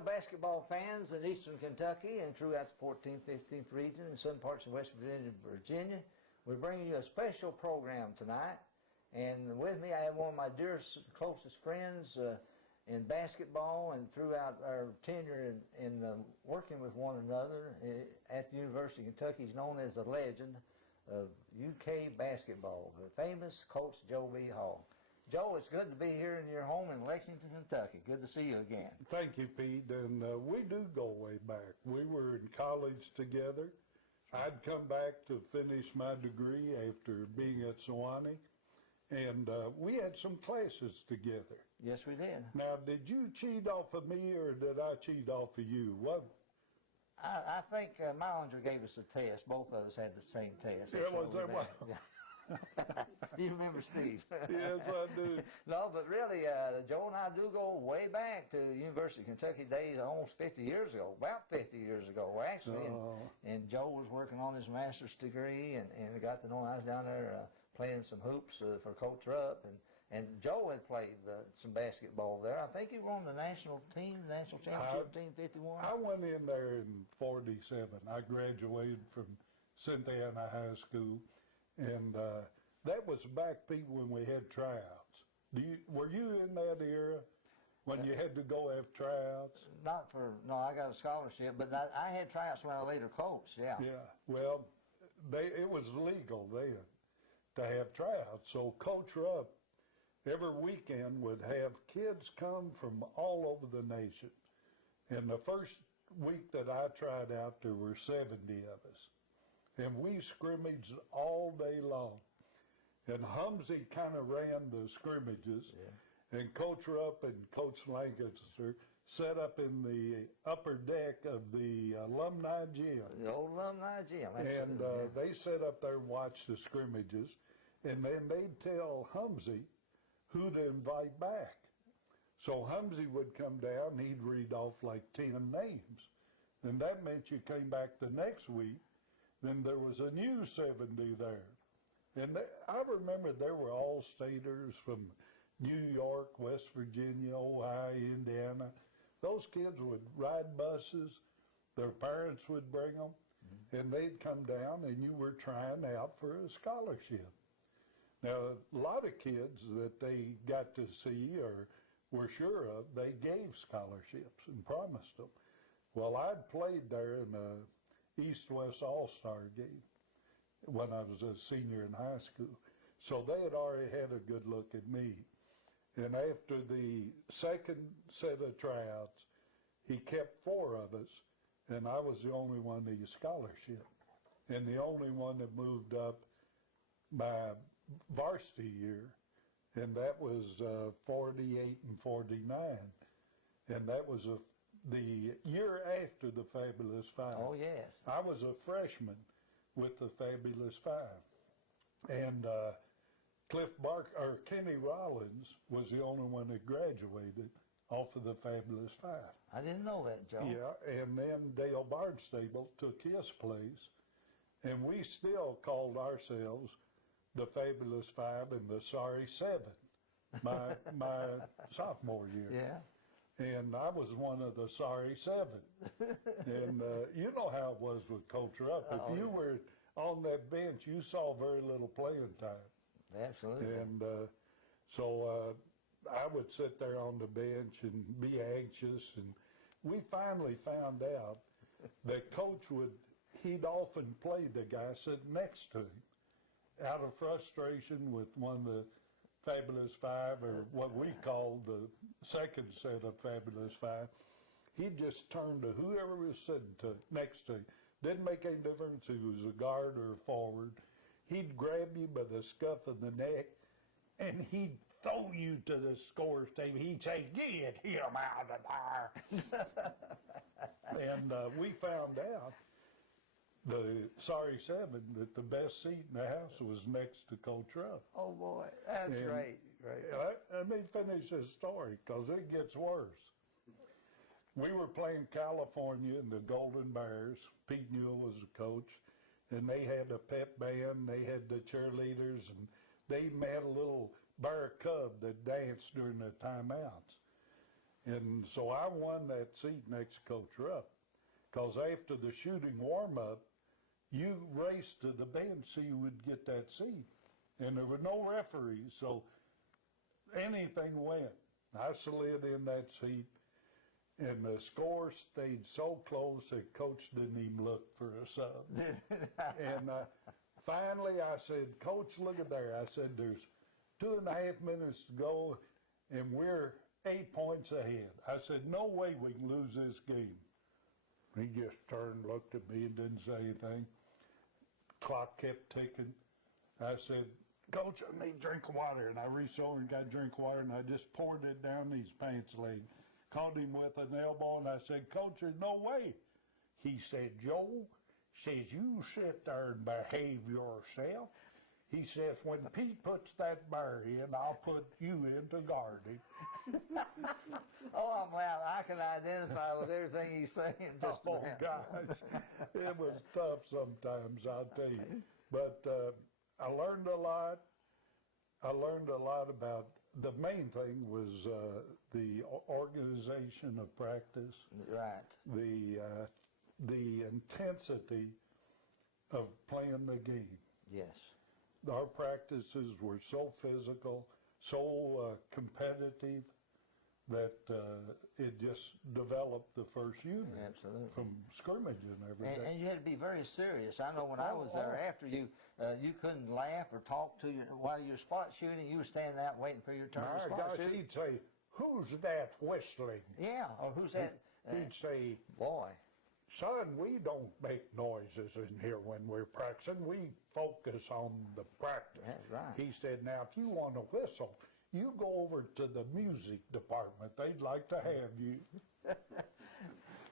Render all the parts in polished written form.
Well, basketball fans in eastern Kentucky and throughout the 14th, 15th region and some parts of West Virginia, we're bringing you a special program tonight. And with me, I have one of my dearest, closest friends in basketball and throughout our tenure in working with one another at the University of Kentucky. He's known as a legend of UK basketball, the famous Coach Joe B. Hall. Joe, it's good to be here in your home in Lexington, Kentucky. Good to see you again. Thank you, Pete. And we do go way back. We were in college together. I'd come back to finish my degree after being at Sewanee, and we had some classes together. Yes, we did. Now, did you cheat off of me, or did I cheat off of you? What? I think Malinger gave us a test. Both of us had the same test. Yeah, was that what? Yeah. You remember Steve? Yes, I do. No, but really, Joe and I do go way back to the University of Kentucky days, almost 50 years ago, about 50 years ago, actually. And Joe was working on his master's degree, and we got to know I was down there playing some hoops for Coach Rupp. And Joe had played some basketball there. I think he were on the national team, national championship team, 51. I went in there in 47. I graduated from Cynthia Anna High School. And that was back, Pete, when we had tryouts. Were you in that era when you had to go have tryouts? No, I got a scholarship, but I had tryouts when I later coached, yeah. Yeah, well, it was legal then to have tryouts. So Coach Rupp, every weekend, would have kids come from all over the nation. And the first week that I tried out, there were 70 of us. And we scrimmaged all day long. And Humsey kind of ran the scrimmages. Yeah. And Coach Rupp and Coach Lancaster set up in the upper deck of the alumni gym. The old alumni gym, absolutely. And they set up there and watched the scrimmages. And then they'd tell Humsey who to invite back. So Humsey would come down and he'd read off like 10 names. And that meant you came back the next week. Then there was a new 70 there. And I remember there were all-staters from New York, West Virginia, Ohio, Indiana. Those kids would ride buses. Their parents would bring them. And they'd come down, and you were trying out for a scholarship. Now, a lot of kids that they got to see or were sure of, they gave scholarships and promised them. Well, I'd played there in a East-West All-Star game when I was a senior in high school. So they had already had a good look at me. And after the second set of tryouts, he kept 4 of us, and I was the only one that used scholarship. And the only one that moved up my varsity year, and that was 48 and 49. And that was the year after the Fabulous Five. Oh, yes. I was a freshman with the Fabulous Five. And Kenny Rollins was the only one that graduated off of the Fabulous Five. I didn't know that, Joe. Yeah, and then Dale Barnstable took his place. And we still called ourselves the Fabulous Five and the Sorry Seven my sophomore year. Yeah. And I was one of the Sorry Seven. And you know how it was with Coach Rupp. If you were on that bench, you saw very little playing time. Absolutely. And so I would sit there on the bench and be anxious. And we finally found out that Coach he'd often play the guy sitting next to him out of frustration with one of the Fabulous Five, or what we called the second set of Fabulous Five. He'd just turn to whoever was sitting next to him. Didn't make any difference if he was a guard or a forward. He'd grab you by the scuff of the neck, and he'd throw you to the scorer's table. He'd say, "Get him out of there." And we found out, the Sorry Seven, that the best seat in the house was next to Coach Rupp. Oh, boy. That's great. Let me finish this story, because it gets worse. We were playing California in the Golden Bears. Pete Newell was the coach, and they had a pep band. They had the cheerleaders, and they even had a little bear cub that danced during the timeouts. And so I won that seat next to Coach Rupp, because after the shooting warm-up, you raced to the bench so you would get that seat. And there were no referees, so anything went. I slid in that seat, and the score stayed so close that Coach didn't even look for a sub. And finally I said, Coach, look at there. I said, there's 2.5 minutes to go, and we're 8 points ahead. I said, no way we can lose this game. He just turned, looked at me, and didn't say anything. Clock kept ticking. I said, Coach, I need a drink of water. And I reached over and got a drink of water, and I just poured it down his pants leg. Caught him with an elbow, and I said, Coach, there's no way. He said, Joe, says, you sit there and behave yourself. He says, when Pete puts that bar in, I'll put you into guarding. Oh, I'm glad I can identify with everything he's saying. Just Oh, about. gosh. It was tough sometimes, I'll tell you. But I learned a lot. I learned a lot about, the main thing was the organization of practice. Right. The intensity of playing the game. Yes. Our practices were so physical, so competitive, that it just developed the first unit. Absolutely. From scrimmaging every day. And you had to be very serious. I know when I was there, after you couldn't laugh or talk to you while you were spot shooting. You were standing out waiting for your turn to My spot gosh, shoot. he'd say, who's that whistling? Yeah, or who's that? He'd say, Boy. son, we don't make noises in here when we're practicing. We focus on the practice. That's right. He said, now, if you want to whistle, you go over to the music department. They'd like to have you.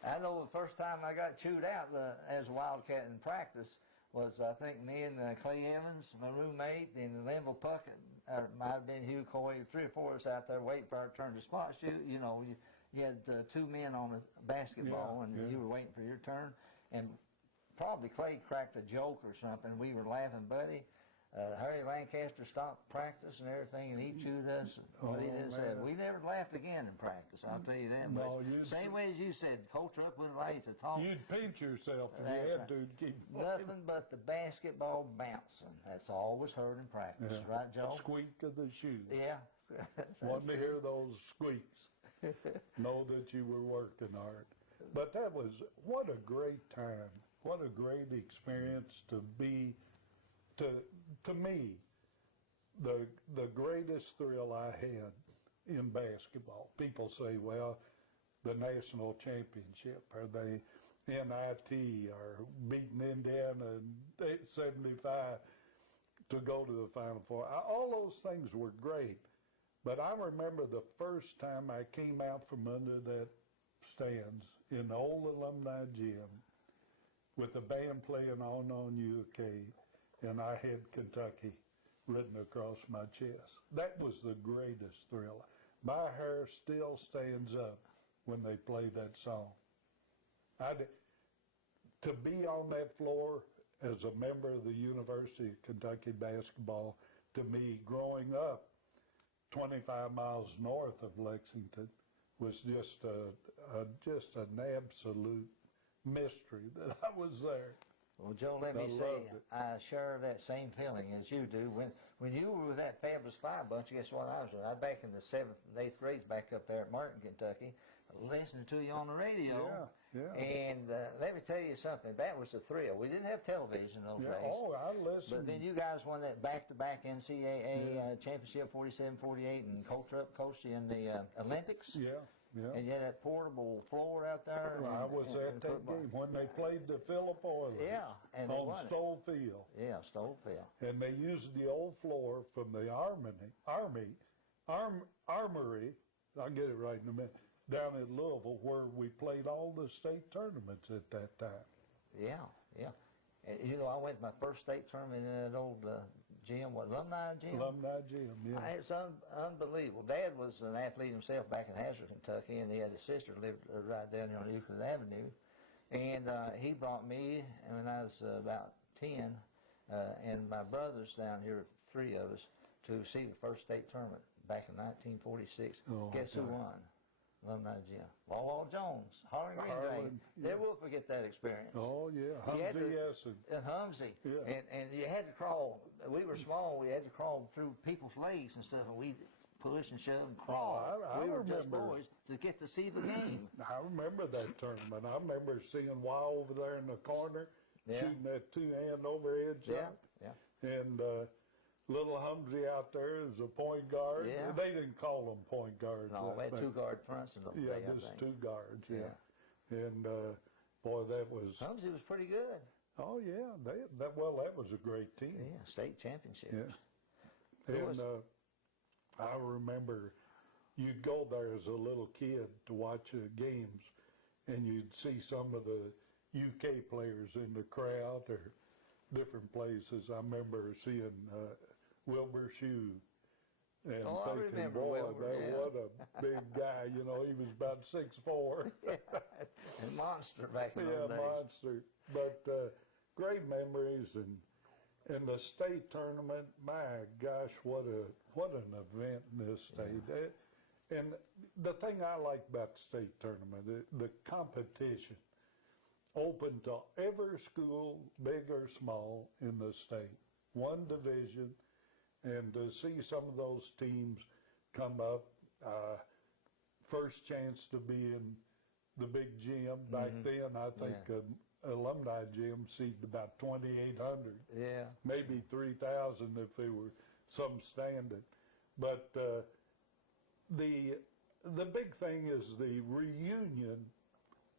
I know the first time I got chewed out as a Wildcat in practice was, I think, me and Clay Evans, my roommate, and Linville Puckett, or might have been Hugh Coy, 3 or 4 of us out there waiting for our turn to spot shoot. You know, you had 2 men on a basketball, and you were waiting for your turn. And probably Clay cracked a joke or something. We were laughing, buddy. Harry Lancaster stopped practice and everything, and he chewed us. But he just said, we never laughed again in practice, I'll tell you that. No, But same way as you said, Coach Rupp wouldn't allow you to talk. You'd pinch yourself if you That's had right. to keep Nothing but the basketball bouncing. That's all was heard in practice, right, Joe? Squeak of the shoe. Yeah. Wanted to hear those squeaks. Know that you were working hard. But that was, what a great time. What a great experience to be, to me, the greatest thrill I had in basketball. People say, well, the national championship, or the NIT, or beating Indiana in 75 to go to the Final Four. All those things were great. But I remember the first time I came out from under that stands in the old alumni gym with the band playing on UK, and I had Kentucky written across my chest. That was the greatest thrill. My hair still stands up when they play that song. To be on that floor as a member of the University of Kentucky basketball, to me, growing up 25 miles north of Lexington, was just an absolute mystery that I was there. Well, Joe, let me say, I share that same feeling as you do. When you were with that Fabulous Five bunch, guess what I was doing? I was back in the 7th and 8th grades back up there at Martin, Kentucky, listening to you on the radio. Yeah. And let me tell you something. That was a thrill. We didn't have television those days. Oh, I listened. But then you guys won that back-to-back NCAA championship, 47-48, and Coach Rupp coached you in the Olympics. Yeah. And you had that portable floor out there. I was at that game when they played the Phillip Oilers. Yeah, and they on won Stoll Field. Yeah, Stoll Field. And they used the old floor from the Armory. I'll get it right in a minute. Down in Louisville, where we played all the state tournaments at that time. Yeah. And, you know, I went to my first state tournament in that old gym, Alumni Gym? Alumni Gym, yeah. It's unbelievable. Dad was an athlete himself back in Hazard, Kentucky, and he had a sister who lived right down there on Euclid Avenue. And he brought me, when I was about 10, and my brothers down here, 3 of us, to see the first state tournament back in 1946. Guess who won? Alumni Gym. Wall Jones, Harlan Green Day. Harlan, yeah. Never will forget that experience. Oh, yeah. You had Humsey, to- yes. And Humsey. Yeah. And you had to crawl. We were small. We had to crawl through people's legs and stuff, and we push and shove and crawl. I we were just remember. boys to get to see the game. I remember that tournament. I remember seeing Wild over there in the corner, Yeah. shooting that two-hand overhead shot. Yeah. And little Humsey out there as a point guard. Yeah. They didn't call them point guards. No, we had but- two guard fronts in the Yeah, day, I just think. two guards, yeah. And boy, that was, Humsey was pretty good. oh yeah, that was a great team. Yeah, state championships. Yeah. It And I remember you'd go there as a little kid to watch games, and you'd see some of the UK players in the crowd or different places. I remember seeing Wilbur Shue. And Oh, I thinking, remember boy, Wilbur, yeah. what a big guy. You know, he was about 6'4". And monster back in Yeah, those days. monster. But great memories and the state tournament. My gosh, what an event in this state. And the thing I like about the state tournament, the competition, open to every school, big or small, in the state. One division, and to see some of those teams come up, first chance to be in the big gym. Back then, I think alumni gym seated about 2,800. Yeah. Maybe 3,000 if they were some standing. But the big thing is the reunion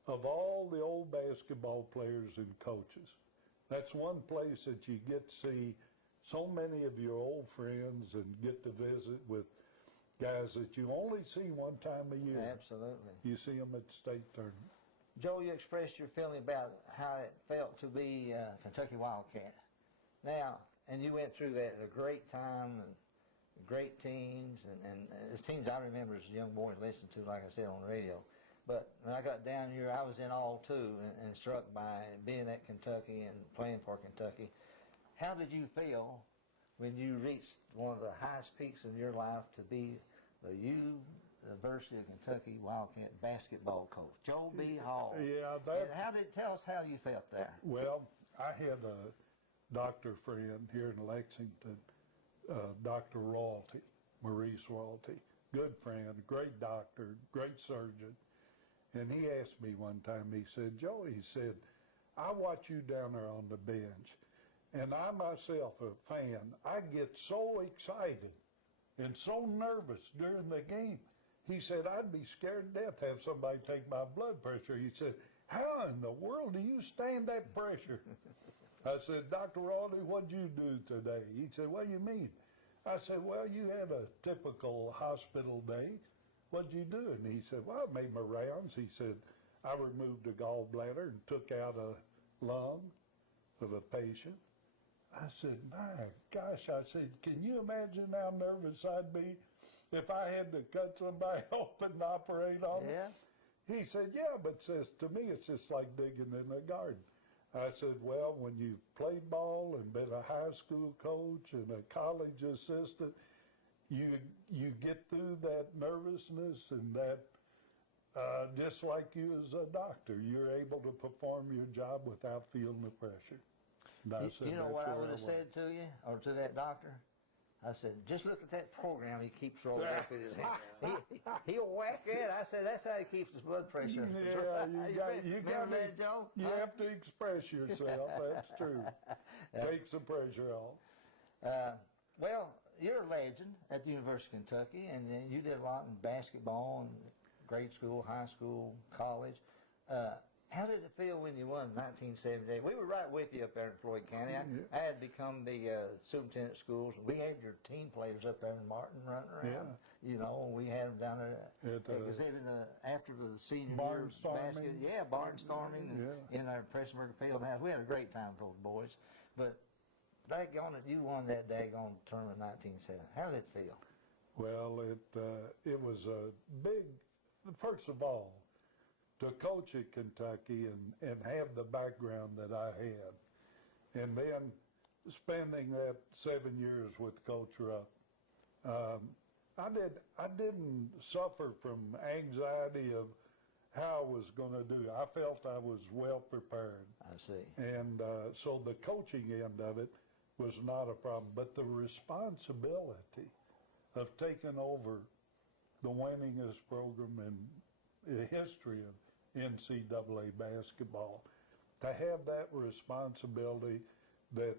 of all the old basketball players and coaches. That's one place that you get to see so many of your old friends and get to visit with guys that you only see one time a year. Absolutely. You see them at state tournament. Joe, you expressed your feeling about how it felt to be Kentucky Wildcat. Now, and you went through that at a great time and great teams, and the teams I remember as a young boy listened to, like I said, on the radio. But when I got down here, I was in awe too, and struck by being at Kentucky and playing for Kentucky. How did you feel when you reached one of the highest peaks of your life to be the University of Kentucky Wildcat basketball coach, Joe B. Hall? Yeah, Tell us how you felt there. Well, I had a doctor friend here in Lexington, Dr. Royalty, Maurice Royalty, good friend, great doctor, great surgeon. And he asked me one time, he said, Joe, he said, I watch you down there on the bench, and I myself, a fan, I get so excited and so nervous during the game. He said, I'd be scared to death to have somebody take my blood pressure. He said, how in the world do you stand that pressure? I said, Dr. Royalty, what'd you do today? He said, what do you mean? I said, well, you had a typical hospital day. What'd you do? And he said, well, I made my rounds. He said, I removed a gallbladder and took out a lung of a patient. I said, my gosh, I said, can you imagine how nervous I'd be if I had to cut somebody open and operate on them? Yeah. He said, yeah, but says to me, it's just like digging in a garden. I said, well, when you've played ball and been a high school coach and a college assistant, you get through that nervousness and that just like you as a doctor, you're able to perform your job without feeling the pressure. And I said, You know what I "That's where would have said to you, or to that doctor? I said, just look at that program he keeps rolling up in his hand. He'll whack it. I said, that's how he keeps his blood pressure. Yeah, Remember that, Joe? You have to express yourself. That's true. Takes the pressure off. Well, you're a legend at the University of Kentucky, and you did a lot in basketball and grade school, high school, college. How did it feel when you won in 1978? We were right with you up there in Floyd County. I had become the superintendent of schools. We had your team players up there in Martin running around. You know, we had them down there exhibiting after the senior year basket. Yeah, barnstorming in our Pressenberg field house. We had a great time with those boys. But daggone it, you won that daggone tournament in 1970. How did it feel? Well, it was a big, first of all, to coach at Kentucky and have the background that I had. And then spending that 7 years with Coach Rupp, I didn't suffer from anxiety of how I was going to do. I felt I was well prepared. I see. And so the coaching end of it was not a problem. But the responsibility of taking over the winningest program in the history of NCAA basketball, to have that responsibility, that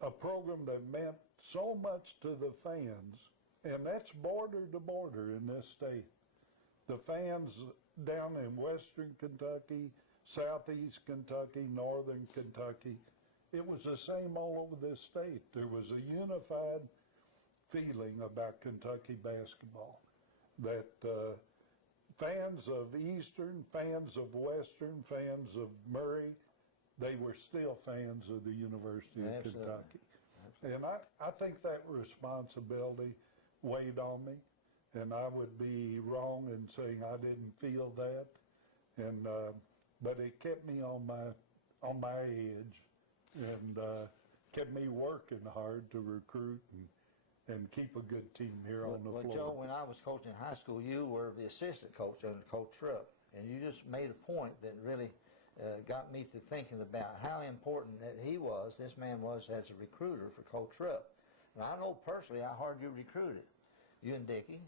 a program that meant so much to the fans, and that's border to border in this state. The fans down in western Kentucky, southeast Kentucky, northern Kentucky, it was the same all over this state. There was a unified feeling about Kentucky basketball, that fans of Eastern, fans of Western, fans of Murray, they were still fans of the University of Kentucky. And I think that responsibility weighed on me, and I would be wrong in saying I didn't feel that. And but it kept me on my edge, and kept me working hard to recruit and keep a good team here on the floor. Well, Joe, when I was coaching high school, you were the assistant coach under Coach Rupp, and you just made a point that really got me to thinking about how important that this man was as a recruiter for Coach Rupp. And I know personally how hard you recruited, you and Dickie.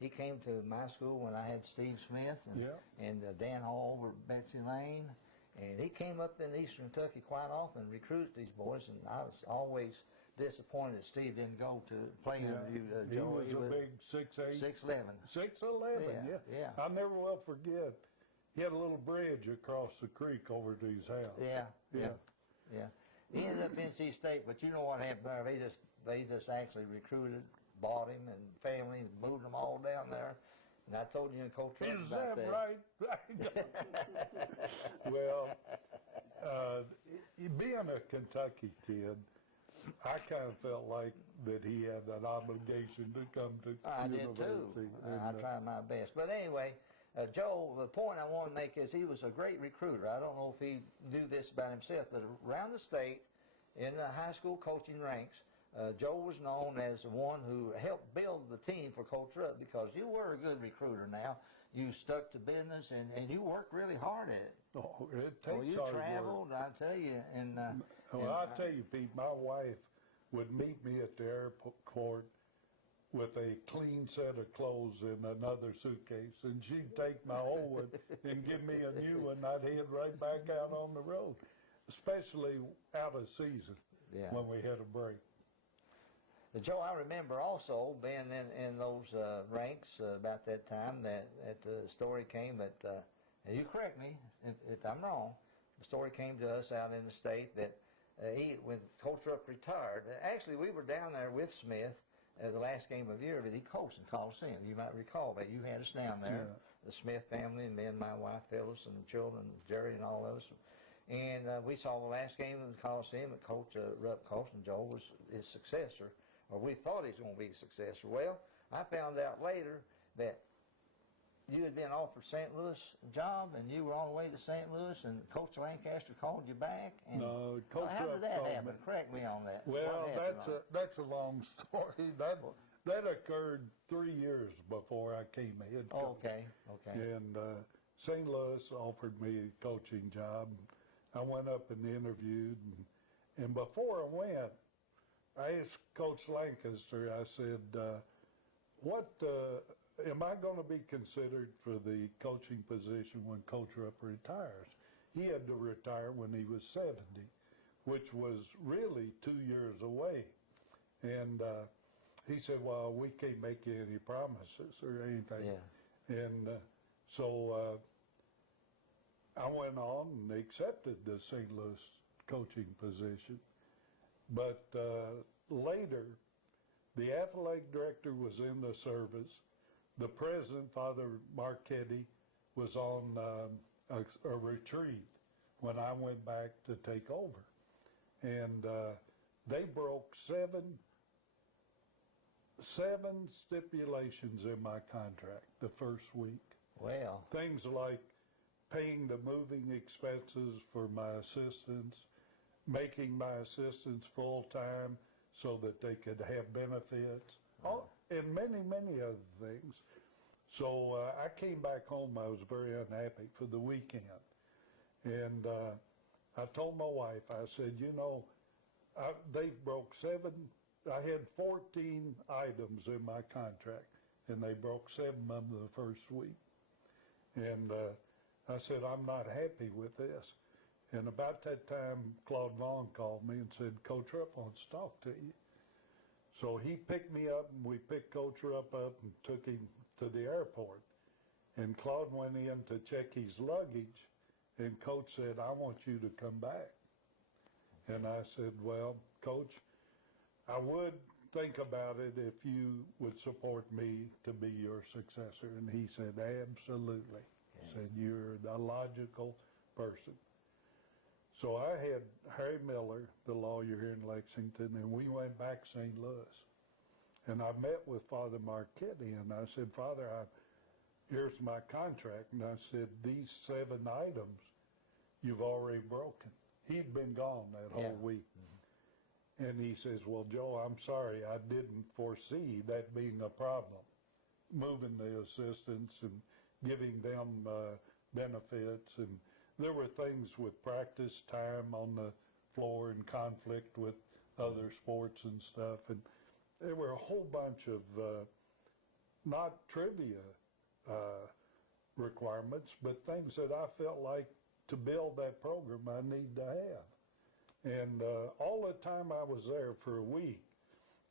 He came to my school when I had Steve Smith and Dan Hall over at Betsy Lane, and he came up in Eastern Kentucky quite often and recruited these boys, and I was always disappointed that Steve didn't go to play under you, Joe. He was a big 6'8". 6'11". 6'11", yeah. I never will forget. He had a little bridge across the creek over to his house. Yeah. He ended up in NC State, but you know what happened there? They just actually recruited, bought him and family, and moved them all down there. And I told you and Coach Rupp about that. Is that right? Well, being a Kentucky kid, I kind of felt like that he had an obligation to come to university. Did too. I tried my best. But anyway, Joe, the point I want to make is he was a great recruiter. I don't know if he knew this about himself, but around the state, in the high school coaching ranks, Joe was known as the one who helped build the team for Coach Rupp, because you were a good recruiter now. You stuck to business, and you worked really hard at it. Oh, it takes hard work. You traveled, I tell you. I'll tell you, Pete, my wife would meet me at the airport with a clean set of clothes in another suitcase, and she'd take my old one and give me a new one. I'd head right back out on the road, especially out of season when we had a break. Joe, I remember also being in those ranks about that time that the story came that, and you correct me if I'm wrong, the story came to us out in the state that when Coach Rupp retired, actually we were down there with Smith the last game of the year that he coached in Coliseum. You might recall that. You had us down there, the Smith family, and me and my wife Phyllis and the children, Jerry and all of us. And we saw the last game of the Coliseum that Coach Rupp coached, and Joe was his successor. Or we thought he was going to be a successor. Well, I found out later that you had been offered St. Louis job, and you were on the way to St. Louis, and Coach Lancaster called you back. And no, Coach how did that happen? Me. Correct me on that. Well, that's a long story. That occurred 3 years before I came head coach. Oh, okay. And St. Louis offered me a coaching job. I went up and interviewed, and before I went, I asked Coach Lancaster, I said, what am I going to be considered for the coaching position when Coach Rupp retires? He had to retire when he was 70, which was really 2 years away. And he said, well, we can't make you any promises or anything. And so I went on and accepted the St. Louis coaching position. But later, the athletic director was in the service. The president, Father Marchetti, was on a retreat when I went back to take over. And they broke seven stipulations in my contract the first week. Well. Things like paying the moving expenses for my assistants, making my assistants full-time so that they could have benefits. and many other things. So I came back home. I was very unhappy for the weekend. And I told my wife, I said, you know, they've broke I had 14 items in my contract, and they broke 7 of them the first week. And I said, I'm not happy with this. And about that time, Claude Vaughn called me and said, Coach Rupp wants to talk to you. So he picked me up, and we picked Coach Rupp up and took him to the airport. And Claude went in to check his luggage, and Coach said, I want you to come back. And I said, well, Coach, I would think about it if you would support me to be your successor. And he said, absolutely. He said, you're the logical person. So I had Harry Miller, the lawyer here in Lexington, and we went back to St. Louis. And I met with Father Marchetti, and I said, Father, here's my contract. And I said, these 7 items you've already broken. He'd been gone that whole week. And he says, well, Joe, I'm sorry, I didn't foresee that being a problem. Moving the assistants and giving them benefits. And there were things with practice time on the floor and conflict with other sports and stuff. And there were a whole bunch of not trivia requirements, but things that I felt like to build that program I need to have. And all the time I was there for a week,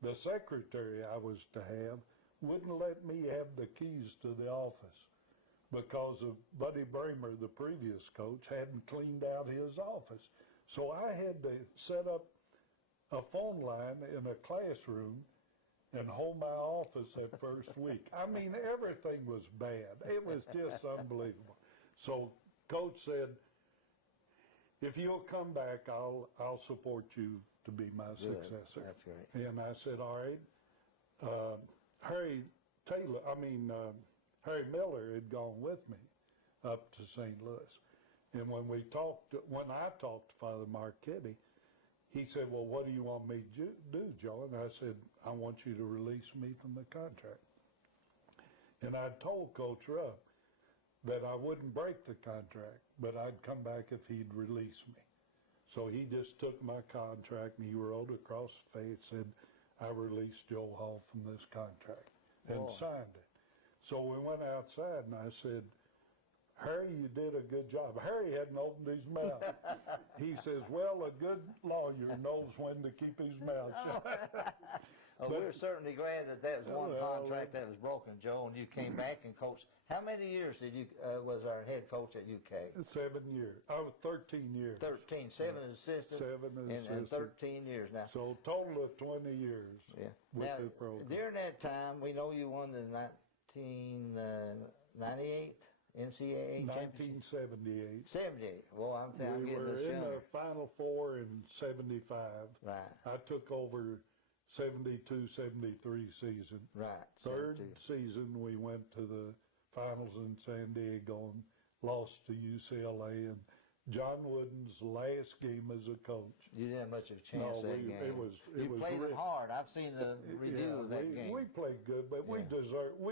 the secretary I was to have wouldn't let me have the keys to the office because of Buddy Bramer, the previous coach, hadn't cleaned out his office. So I had to set up a phone line in a classroom and hold my office that first week. I mean, everything was bad. It was just unbelievable. So Coach said, if you'll come back, I'll support you to be my successor. That's great. And I said, all right. Harry Miller had gone with me up to St. Louis. And when I talked to Father Marchetti, he said, well, what do you want me to do, Joe? And I said, I want you to release me from the contract. And I told Coach Rupp that I wouldn't break the contract, but I'd come back if he'd release me. So he just took my contract and he wrote across the face, said, I release Joe Hall from this contract, and signed it. So we went outside and I said, Harry, you did a good job. Harry hadn't opened his mouth. He says, well, a good lawyer knows when to keep his mouth shut. We're certainly glad that was one contract that was broken, Joe, and you came back and coached. How many years was our head coach at UK? 7 years. 13 years. 13. 7 as assistant. 7 as assistant. And 13 years now. So total of 20 years. Yeah. With now, the program. During that time, we know you won the 1998 NCAA championship. 1978. 78. Well, I'm getting this We were in younger. the Final Four in 75. Right. I took over 72-73 season. Right. Third 72. season, we went to the finals in San Diego and lost to UCLA. And John Wooden's last game as a coach. You didn't have much of a chance that game. It was played them hard. I've seen the review of that game. We played good, but we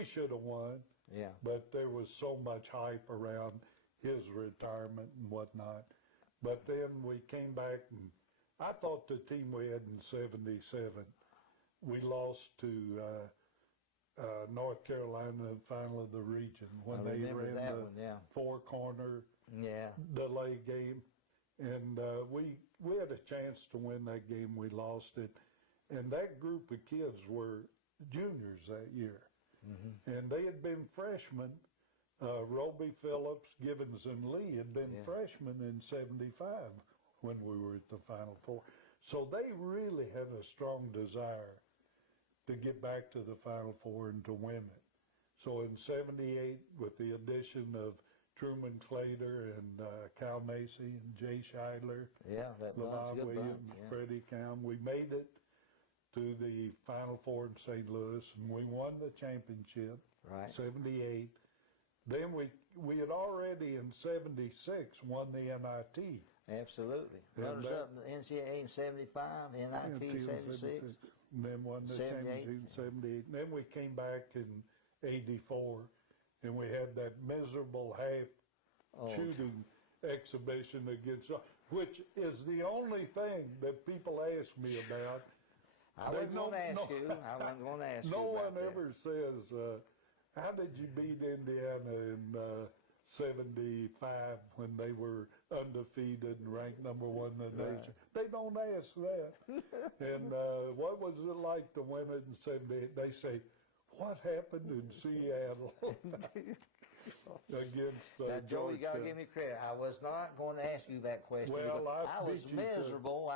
should have won. Yeah. But there was so much hype around his retirement and whatnot. But then we came back, and I thought the team we had in 77, we lost to North Carolina in the final of the region when they ran the four-corner delay game. And we had a chance to win that game. We lost it. And that group of kids were juniors that year. Mm-hmm. And they had been freshmen. Roby Phillips, Givens, and Lee had been freshmen in 75 when we were at the Final Four. So they really had a strong desire to get back to the Final Four and to win it. So in 78, with the addition of Truman Claytor and Cal Macy and Jay Scheidler, Lamont Williams, Freddie Cowan, we made it to the Final Four in St. Louis, and we won the championship, 78. Then we had already in 76 won the NIT. Absolutely. Runners up in the NCAA in 75, NIT 76. and then won the 78. championship in 78. And then we came back in 84, and we had that miserable half shooting exhibition against, which is the only thing that people ask me about. I wasn't going to ask you. I wasn't going to ask you. No one about ever says, how did you beat Indiana in 75 when they were undefeated and ranked number 1 in the nation? They don't ask that. And what was it like to win it in 78? They say, what happened in Seattle against Now, Joe, you got to Georgetown? give me credit. I was not going to ask you that question. Well, because I I was beat you to it. miserable.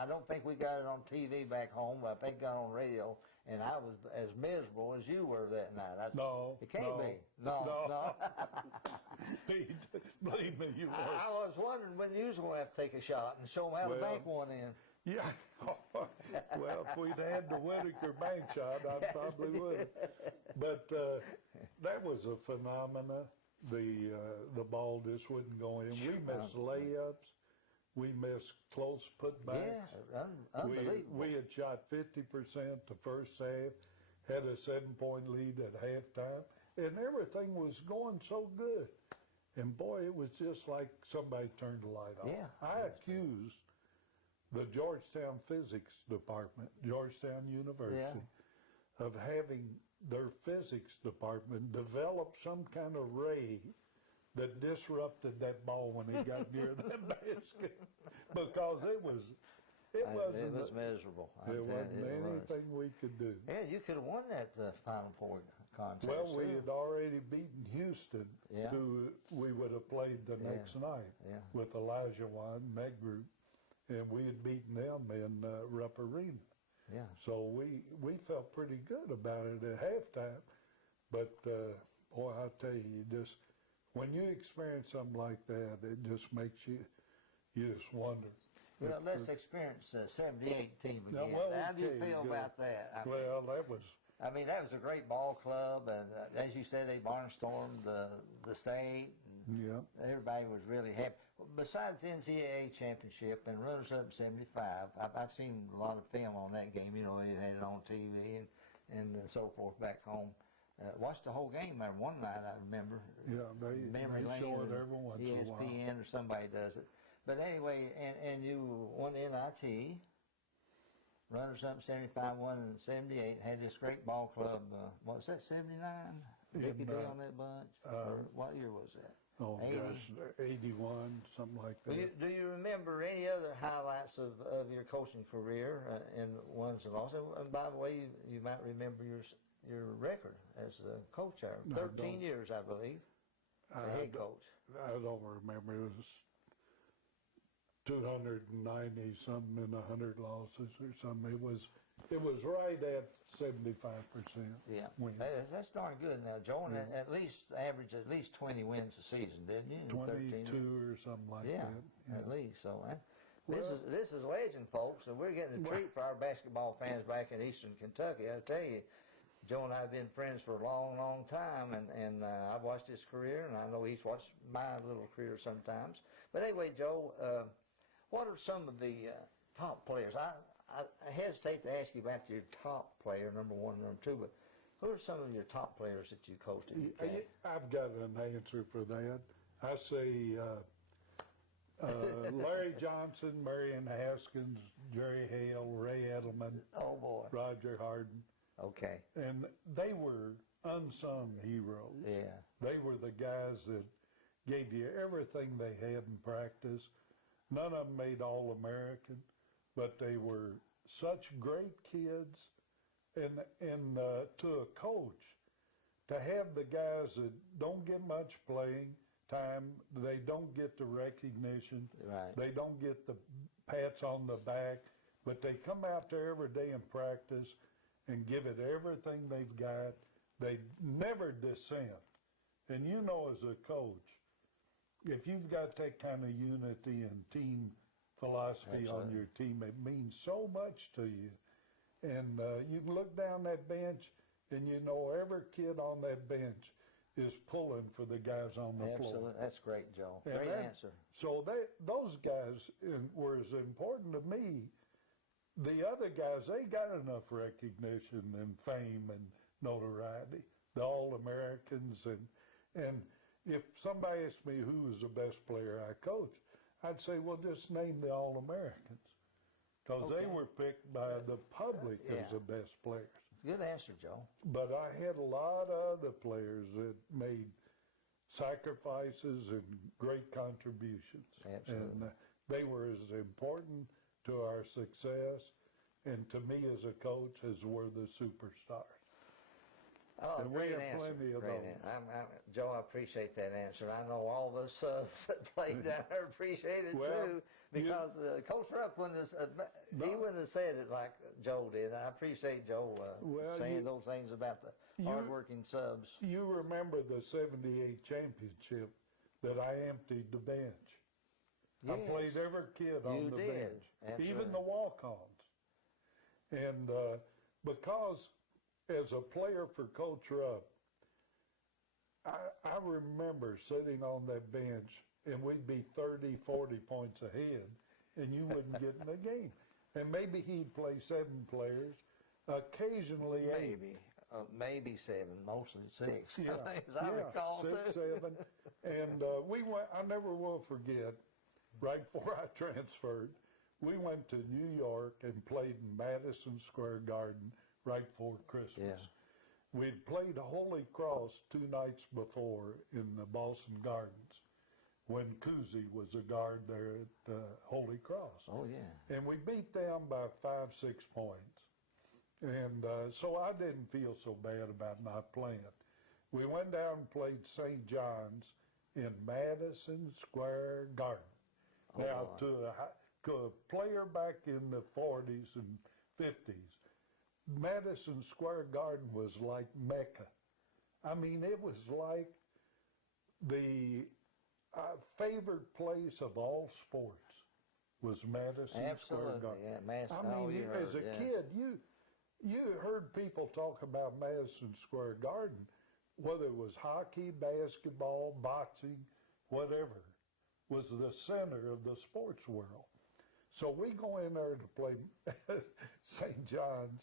I don't think we got it on TV back home, but I think it got on radio. And I was as miserable as you were that night. No, It can't no, be. No. Pete, believe me, you were. I was wondering when you was going to have to take a shot and show them how the Well, bank won in. Yeah. Well, if we'd had the Whitaker bank shot, I probably would. But that was a phenomena. The ball just wouldn't go in. We missed layups. We missed close putbacks. Yeah, unbelievable. We had shot 50% the first half, had a 7-point lead at halftime, and everything was going so good. And boy, it was just like somebody turned the light on. Yeah. I accused the Georgetown Physics Department, Georgetown University, of having their physics department develop some kind of ray that disrupted that ball when it got near the basket, because it was miserable. There wasn't anything we could do. Yeah, you could have won that Final Four contest. Well, we too. had already beaten Houston, who we would have played the next night with Elijah Wan and that group, and we had beaten them in Rupp Arena. Yeah. So we felt pretty good about it at halftime. But boy, I tell you, just when you experience something like that, it just makes you just wonder. Well, let's experience 78 team again. Well, How do you okay, feel good. about that? Well, that was. I mean, that was a great ball club, and as you said, they barnstormed the state. Yeah. Everybody was really happy. Besides the NCAA championship and runners-up in 75, I've seen a lot of film on that game. You know, they had it on TV and so forth back home. Watched the whole game there one night, I remember. Yeah, they show it every once in a while. ESPN or somebody does it. But anyway, and you won NIT, runners-up in 75, won in 78, had this great ball club. What was that, 79? Dickie B on that bunch? Or what year was that? Oh, 80? gosh, 81, something like that. Do you remember any other highlights of your coaching career in wins and losses? And by the way, you might remember your record as a coach there. 13 years, I believe, the head coach. I don't remember. It was 290 something and 100 losses or something. It was right at 75%. Yeah, win. that's darn good. Now, Joe, at least average at least 20 wins a season, didn't you? 22 or something like that. Yeah, at least. So this is legend, folks, and we're getting a treat for our basketball fans back in Eastern Kentucky. I tell you, Joe and I have been friends for a long, long time, and I've watched his career, and I know he's watched my little career sometimes. But anyway, Joe, what are some of the top players? I hesitate to ask you about your top player, number 1 and number 2, but who are some of your top players that you coached at UK? I've got an answer for that. I say Larry Johnson, Marion Haskins, Jerry Hale, Ray Edelman, Oh, boy. Roger Harden. Okay. And they were unsung heroes. Yeah. They were the guys that gave you everything they had in practice. None of them made All-American, but they were such great kids. And to a coach, to have the guys that don't get much playing time, they don't get the recognition, Right. they don't get the pats on the back, but they come out there every day in practice and give it everything they've got. They never dissent. And you know, as a coach, if you've got that kind of unity and team philosophy on your team, it means so much to you. And you can look down that bench and you know every kid on that bench is pulling for the guys on the floor. Absolutely. That's great, Joe. Great answer. So those guys were as important to me the other guys, they got enough recognition and fame and notoriety, the All-Americans. And if somebody asked me who was the best player I coached, I'd say, well, just name the All-Americans. Because they were picked by the public as the best players. Good answer, Joe. But I had a lot of other players that made sacrifices and great contributions. Absolutely. And they were as important to our success and to me as a coach as were the superstars. Oh, and great we have answer. plenty of Great those. Joe, I appreciate that answer. I know all of us that played down there appreciate it too, because Coach Rupp wouldn't have said it like Joe did. I appreciate Joe saying those things about the hardworking subs. You remember the '78 championship that I emptied the bench. Yes. I played every kid on the bench, even the walk-ons. And because as a player for Coach Rupp, I remember sitting on that bench and we'd be 30, 40 points ahead and you wouldn't get in the game. And maybe he'd play 7 players, occasionally 8. Maybe 7, mostly 6. Yeah, as I recall 6, too. 7. And we went, I never will forget, right before I transferred, we went to New York and played in Madison Square Garden right before Christmas. Yeah. We'd played Holy Cross 2 nights before in the Boston Gardens when Cousy was a guard there at Holy Cross. Oh, yeah. And we beat them by 5, 6 points. And so I didn't feel so bad about not playing. We went down and played St. John's in Madison Square Garden. Oh, now, to a player back in the 40s and 50s, Madison Square Garden was like Mecca. I mean, it was like the favorite place of all sports was Madison Square Garden. Yeah, I mean, as a kid, you heard people talk about Madison Square Garden, whether it was hockey, basketball, boxing, whatever, was the center of the sports world. So we go in there to play St. John's,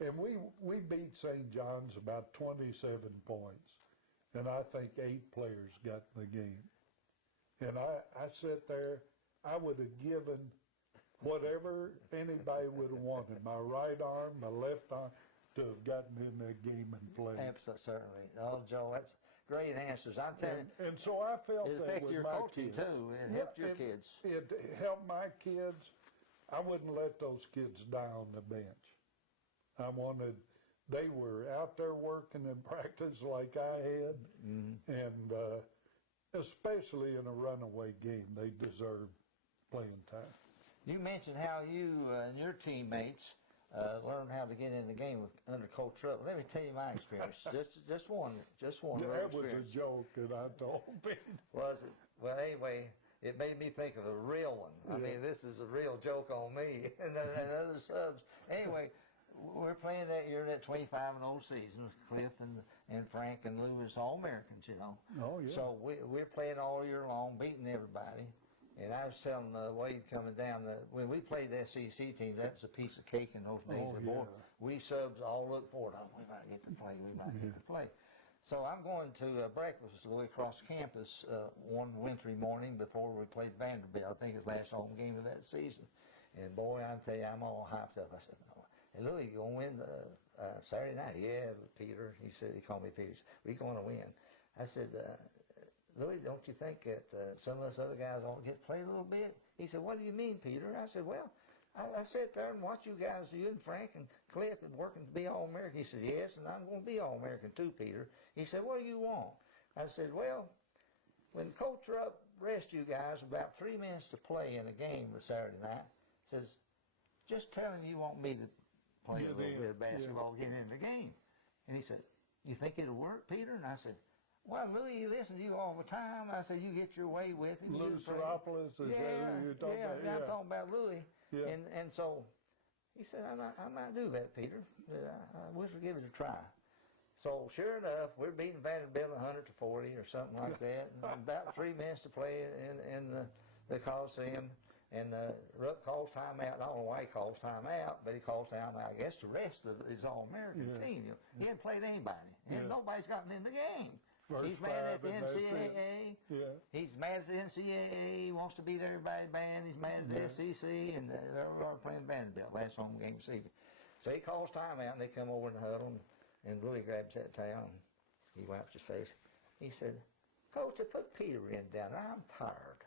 and we beat St. John's about 27 points, and I think 8 players got in the game. And I sat there, I would have given whatever anybody would have wanted, my right arm, my left arm, to have gotten in that game and played. Absolutely, certainly. Oh, Joe, that's great answers. I'm telling you. And so I felt it that affected with your my coaching kids. too. It helped your kids. It helped my kids. I wouldn't let those kids die on the bench. They were out there working in practice like I had, and especially in a runaway game, they deserved playing time. You mentioned how you and your teammates learned how to get in the game under Coach Rupp. Let me tell you my experience. just one. That was a joke that I told people. Was it? Well, anyway, it made me think of a real one. I mean, this is a real joke on me and other subs. Anyway, we're playing that year, that 25-0 season. Cliff and Frank and Lou was All-Americans, you know. Oh, yeah. So we're playing all year long, beating everybody. And I was telling Wade coming down that when we played the SEC teams, that was a piece of cake in those days. Oh, Boy, yeah. we subs all looked forward. Oh, we might get to play. We might get to play. So I'm going to breakfast way across campus one wintry morning before we played Vanderbilt. I think it was the last home game of that season. And boy, I'm telling you, I'm all hyped up. I said, no. Hey, Louis, you going to win Saturday night? Yeah, Peter. He said, he called me Peter. We're going to win. I said, Louis, don't you think that some of us other guys ought to get played a little bit? He said, what do you mean, Peter? I said, well, I sat there and watched you guys, you and Frank and Cliff, and working to be All-American. He said, yes, and I'm going to be All-American too, Peter. He said, what do you want? I said, well, when Coach Rupp rests you guys about 3 minutes to play in a game of Saturday night, says, just tell him you want me to play a little bit of basketball, get in the game. And he said, you think it'll work, Peter? And I said, well, Louis, he listens to you all the time. I said, you get your way with him. Lou Seropoulos, is that who you're talking about? Yeah, I'm talking about Louis. Yeah. And so he said, I might do that, Peter. I wish we'd give it a try. So sure enough, we're beating Vanderbilt 100-40 or something like that. And about 3 minutes to play in the Coliseum. And Rupp calls timeout. I don't know why he calls timeout, but he calls timeout. I guess the rest of his All-American team. You know, he hadn't played anybody, and nobody's gotten in the game. He's mad at the NCAA. Yeah. He's mad at the NCAA. He wants to beat everybody's band. He's mad at the SEC, and they're playing Vanderbilt last home game of the season. So he calls timeout, and they come over in the huddle, and Louis grabs that towel, and he wipes his face. He said, "Coach, I put Peter in down there. I'm tired.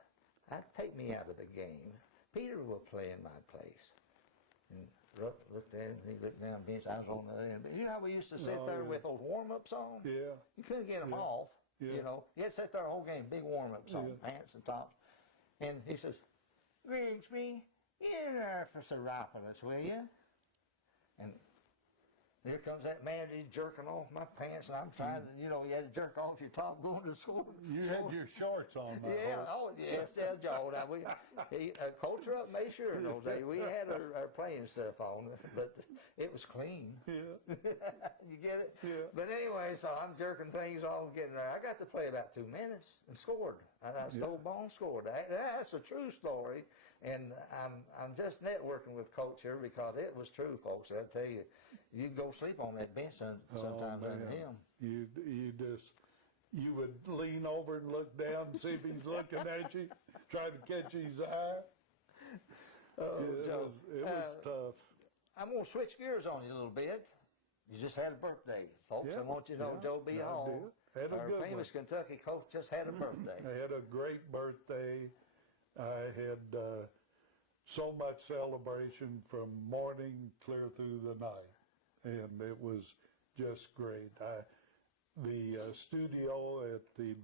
Take me out of the game. Peter will play in my place." And Rupp looked at him, and he looked down the bench. I was on the other end. You know how we used to sit there with those warm-ups on? Yeah. You couldn't get them off, you know. You had to sit there the whole game, big warm-ups on, pants and tops. And he says, "Grigsby, get in there for Seropolis, will you?" And there comes that man, he's jerking off my pants, and I'm trying to, you know, you had to jerk off your top going to school. You had your shorts on, Yes, Joe. Now, Coach Rupp made sure in those days. We had our playing stuff on, but it was clean. Yeah. You get it? Yeah. But anyway, so I'm jerking things off, getting there. I got to play about 2 minutes and scored. I stole ball and scored. That's a true story. And I'm just networking with Coach here because it was true, folks. I tell you, you can go sleep on that bench sometimes under him. You would lean over and look down and see if he's looking at you, try to catch his eye. It was tough. I'm going to switch gears on you a little bit. You just had a birthday, folks. I want you to know Joe B. Hall, our famous Kentucky coach, just had a birthday. I had a great birthday. I had so much celebration from morning clear through the night, and it was just great. The studio at the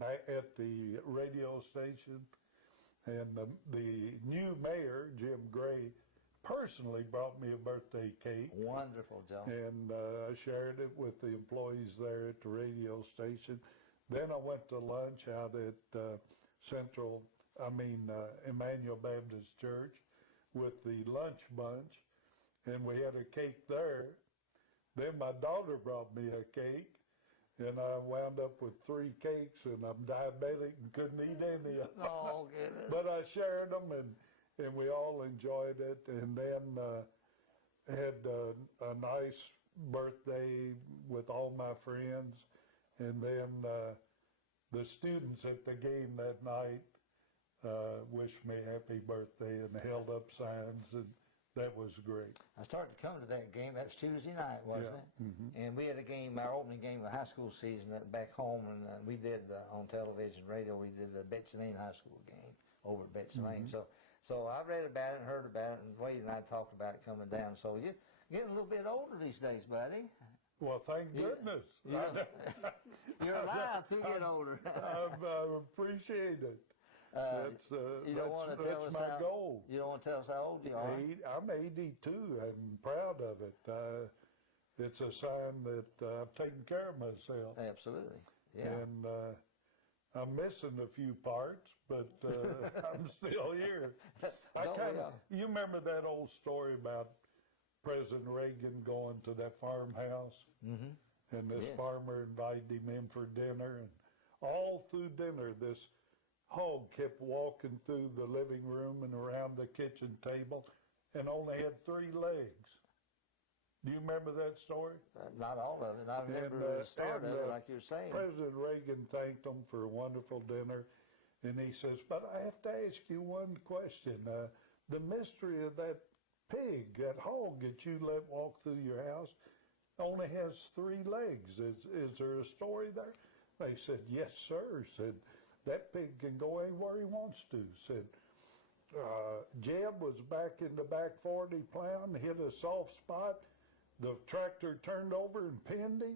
radio station, and the new mayor, Jim Gray, personally brought me a birthday cake. Wonderful, Joe. And I shared it with the employees there at the radio station. Then I went to lunch out at Emmanuel Baptist Church with the lunch bunch, and we had a cake there. Then my daughter brought me a cake, and I wound up with 3 cakes, and I'm diabetic and couldn't eat any of them. Oh, goodness. But I shared them, and we all enjoyed it. And then had a nice birthday with all my friends. And then the students at the game that night wished me happy birthday and held up signs, and that was great. I started to come to that game. That was Tuesday night, wasn't it? Mm-hmm. And we had a game, our opening game of the high school season back home, and we did on television, radio, we did the Betsy Lane High School game over at Betsy Lane. So I read about it and heard about it, and Wade and I talked about it coming down. So you're getting a little bit older these days, buddy. Well, thank goodness. You're alive to get older. I appreciate it. You don't want to tell us my goal. You don't want to tell us how old you are? I'm 82. I'm proud of it. It's a sign that I've taken care of myself. Absolutely. Yeah. And I'm missing a few parts, but I'm still here. You remember that old story about President Reagan going to that farmhouse? Mm-hmm. And this farmer invited him in for dinner, and all through dinner, this hog kept walking through the living room and around the kitchen table and only had 3 legs. Do you remember that story? Not all of it. I remember the start of it, like you're saying. President Reagan thanked them for a wonderful dinner, and he says, "But I have to ask you one question. The mystery of that pig, that hog that you let walk through your house, only has 3 legs. Is there a story there?" They said, "Yes, sir." Said, "That pig can go anywhere he wants to." Said, Jeb was back in the back 40 plowing, hit a soft spot. The tractor turned over and pinned him,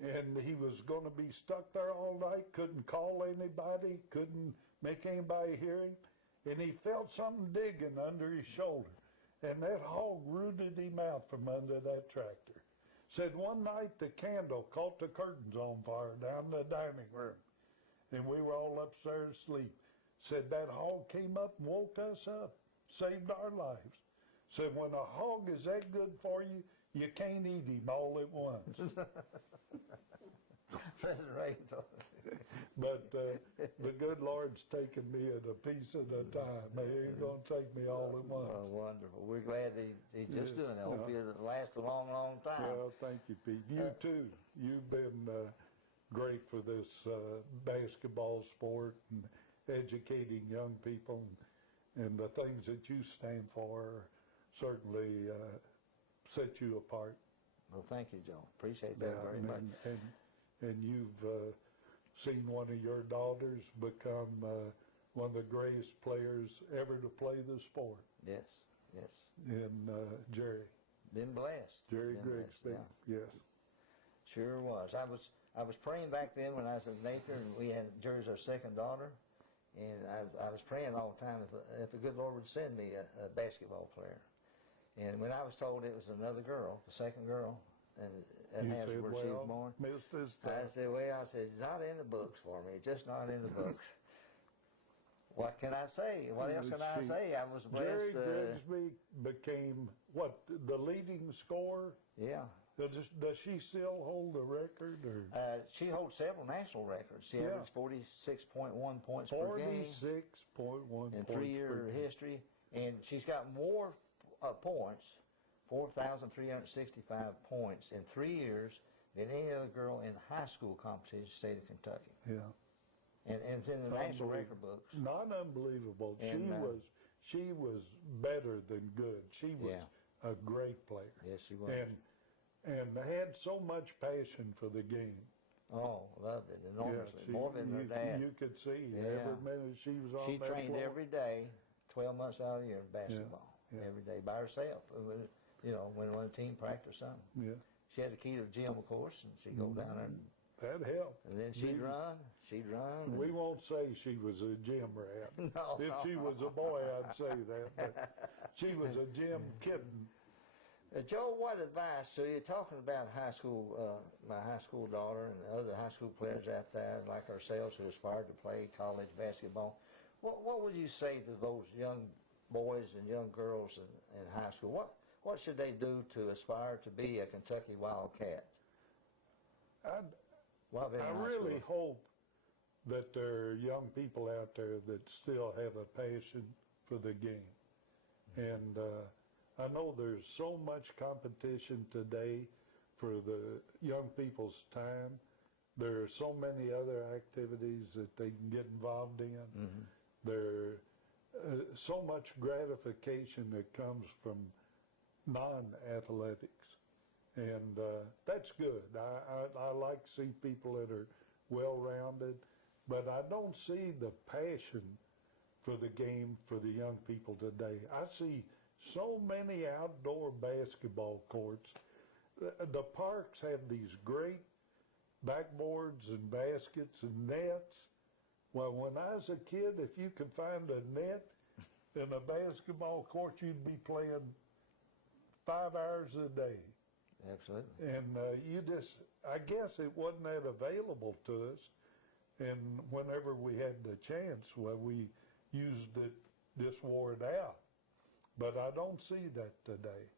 and he was going to be stuck there all night, couldn't call anybody, couldn't make anybody hear him, and he felt something digging under his shoulder, and that hog rooted him out from under that tractor. Said one night the candle caught the curtains on fire down in the dining room, and we were all upstairs asleep. Said that hog came up and woke us up, saved our lives. Said when a hog is that good for you, you can't eat him all at once. President Reagan told me. But the good Lord's taking me at a piece at a time. He ain't going to take me all at once. Oh, wonderful. We're glad he's just doing it. I hope it'll last a long, long time. Well, thank you, Pete. You too. You've been great for this basketball sport and educating young people. And the things that you stand for certainly set you apart. Well, thank you, Joe. Appreciate that very much. And you've seen one of your daughters become one of the greatest players ever to play the sport. Yes, yes. And Jerry. Been blessed. Jerry Been Grigsby, blessed, yeah. yes. Sure was. I was praying back then when I was in Nathan, and we had Jerry's our second daughter, and I was praying all the time if the good Lord would send me a basketball player. And when I was told it was another girl, the second girl, and You that's said, where she was well, born, missed this I time. said, not in the books for me, just not in the books. What can I say? What else can I say? I was blessed. Jerry Grigsby became, what, the leading scorer? Yeah. Does she still hold the record? Or? She holds several national records. She averaged 46.1 points per game. 46.1 in points 3-year per game. history. And she's got more points, 4,365 points in 3 years than any other girl in high school competition in the state of Kentucky. Yeah. And it's in the national record books. Not unbelievable. And, she was better than good. She was a great player. Yes, she was. And had so much passion for the game. Oh, loved it enormously. More than her dad. You could see every minute she was on that floor. She trained every day, 12 months out of the year, basketball. Yeah. Every day by herself. You know, when a team practice something. Yeah. She had the key to the gym, of course, and she'd go down there. That helped. And then she'd run. We won't say she was a gym rat. No, if she was a boy, I'd say that. But she was a gym kitten. Joe, what advice? So you're talking about high school, my high school daughter and other high school players out there like ourselves who aspire to play college basketball. What would you say to those young boys and young girls in high school? What should they do to aspire to be a Kentucky Wildcat? I really hope that there are young people out there that still have a passion for the game. And I know there's so much competition today for the young people's time. There are so many other activities that they can get involved in. Mm-hmm. There's so much gratification that comes from non-athletics. And that's good. I like to see people that are well-rounded, but I don't see the passion for the game for the young people today. I see so many outdoor basketball courts. The parks have these great backboards and baskets and nets. Well, when I was a kid, if you could find a net in a basketball court, you'd be playing 5 hours a day. Absolutely. And I guess it wasn't that available to us. And whenever we had the chance, well, we used it, just wore it out. But I don't see that today.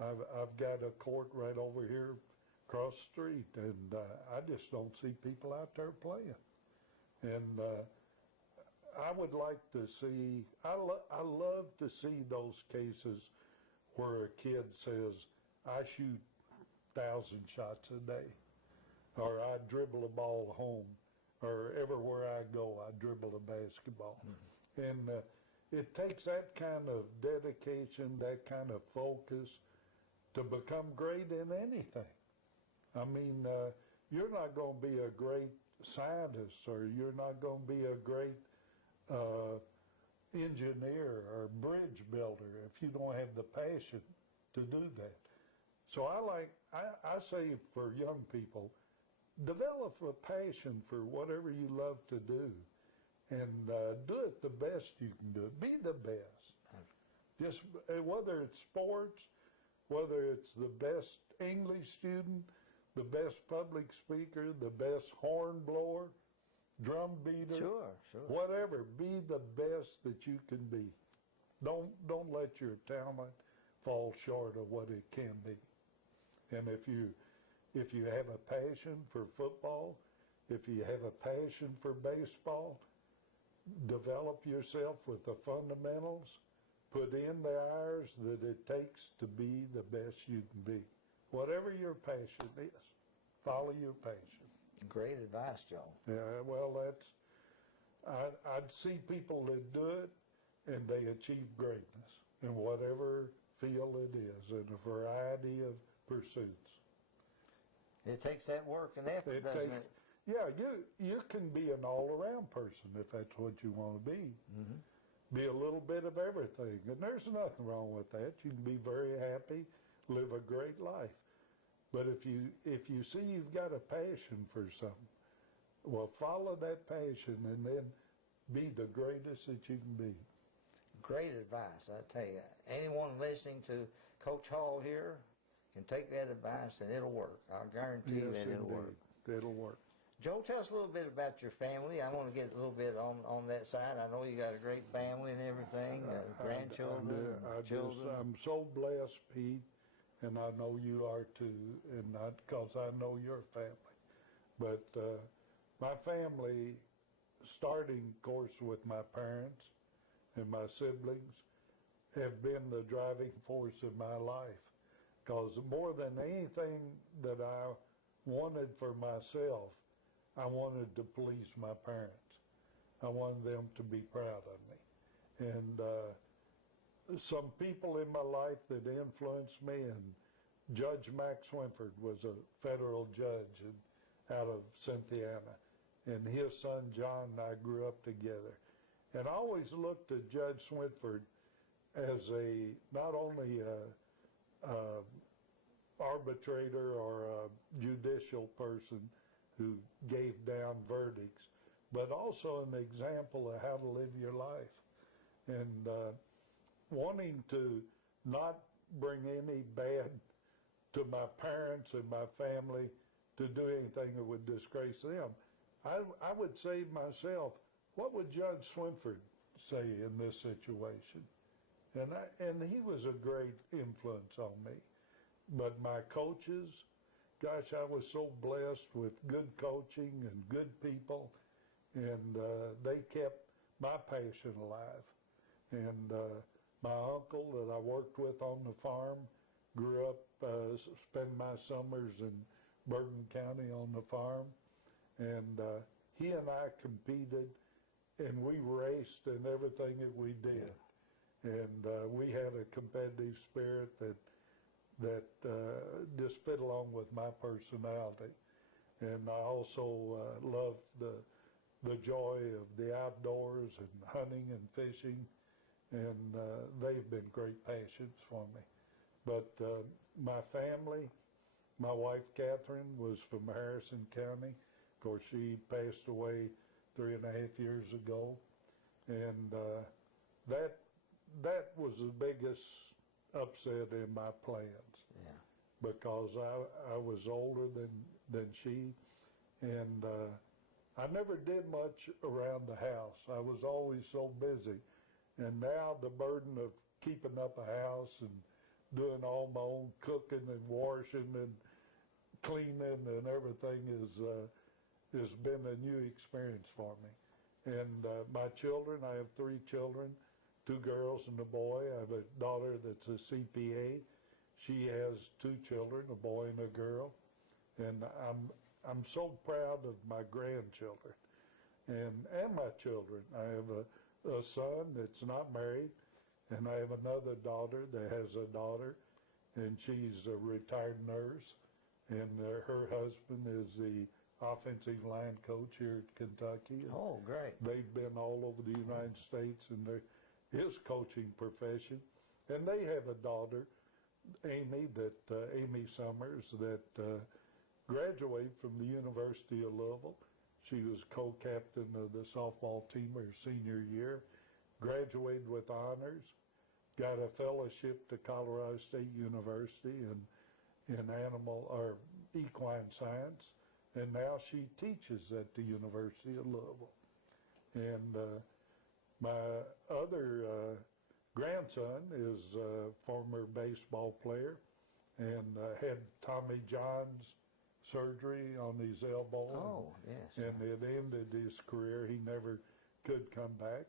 I've got a court right over here across the street, and I just don't see people out there playing. And I would like to see, I love to see those cases where a kid says, I shoot 1,000 shots a day, or I dribble a ball home, or everywhere I go, I dribble a basketball. Mm-hmm. And it takes that kind of dedication, that kind of focus to become great in anything. I mean, you're not going to be a great scientist, or you're not going to be a great engineer or bridge builder if you don't have the passion to do that. So I say for young people, develop a passion for whatever you love to do, and do it the best you can do it. Be the best. Just whether it's sports, whether it's the best English student, the best public speaker, the best horn blower, drum beater, sure. Whatever. Be the best that you can be. Don't let your talent fall short of what it can be. And if you have a passion for football, If you have a passion for baseball, develop yourself with the fundamentals, put in the hours that it takes to be the best you can be. Whatever your passion is, follow your passion. Great advice, Joe. Yeah, well, I'd see people that do it and they achieve greatness in whatever field it is, in a variety of pursuits. It takes that work and effort, doesn't it? Yeah, you can be an all-around person if that's what you want to be. Mm-hmm. Be a little bit of everything, and there's nothing wrong with that. You can be very happy, live a great life. But if you see you've got a passion for something, well, follow that passion and then be the greatest that you can be. Great advice, I tell you. Anyone listening to Coach Hall here can take that advice and it'll work. I guarantee you that it'll work. It'll work. Joe, tell us a little bit about your family. I want to get a little bit on that side. I know you got a great family and everything, grandchildren, children. I'm so blessed, Pete, and I know you are too, and not because I know your family. But my family, starting, of course, with my parents and my siblings, have been the driving force of my life. Because more than anything that I wanted for myself, I wanted to please my parents. I wanted them to be proud of me. And some people in my life that influenced me, and Judge Max Swinford was a federal judge out of Cynthiana, and his son John and I grew up together. And I always looked at Judge Swinford as not only a arbitrator or a judicial person who gave down verdicts, but also an example of how to live your life. And wanting to not bring any bad to my parents and my family, to do anything that would disgrace them, I would say to myself, what would Judge Swinford say in this situation? And he was a great influence on me. But my coaches, gosh, I was so blessed with good coaching and good people, and they kept my passion alive. And my uncle that I worked with on the farm grew up, spent my summers in Bergen County on the farm, and he and I competed, and we raced in everything that we did. And we had a competitive spirit that just fit along with my personality. And I also love the joy of the outdoors and hunting and fishing, and they've been great passions for me. But my family, my wife Catherine was from Harrison County. Of course, she passed away 3.5 years ago, and that was the biggest upset in my plans. Yeah. Because I was older than she, and I never did much around the house. I was always so busy, and now the burden of keeping up a house and doing all my own cooking and washing and cleaning and everything has been a new experience for me. And my children, I have 3 children, 2 girls and a boy. I have a daughter that's a CPA. She has 2 children, a boy and a girl. And I'm so proud of my grandchildren and my children. I have a son that's not married, and I have another daughter that has a daughter, and she's a retired nurse, and her husband is the offensive line coach here at Kentucky. Oh, great. They've been all over the United States in his coaching profession. And they have a daughter, Amy Summers, that graduated from the University of Louisville. She was co-captain of the softball team her senior year, graduated with honors, got a fellowship to Colorado State University in animal or equine science, and now she teaches at the University of Louisville. And my other grandson is a former baseball player, and had Tommy John's surgery on his elbow. Oh, yes. And it ended his career. He never could come back.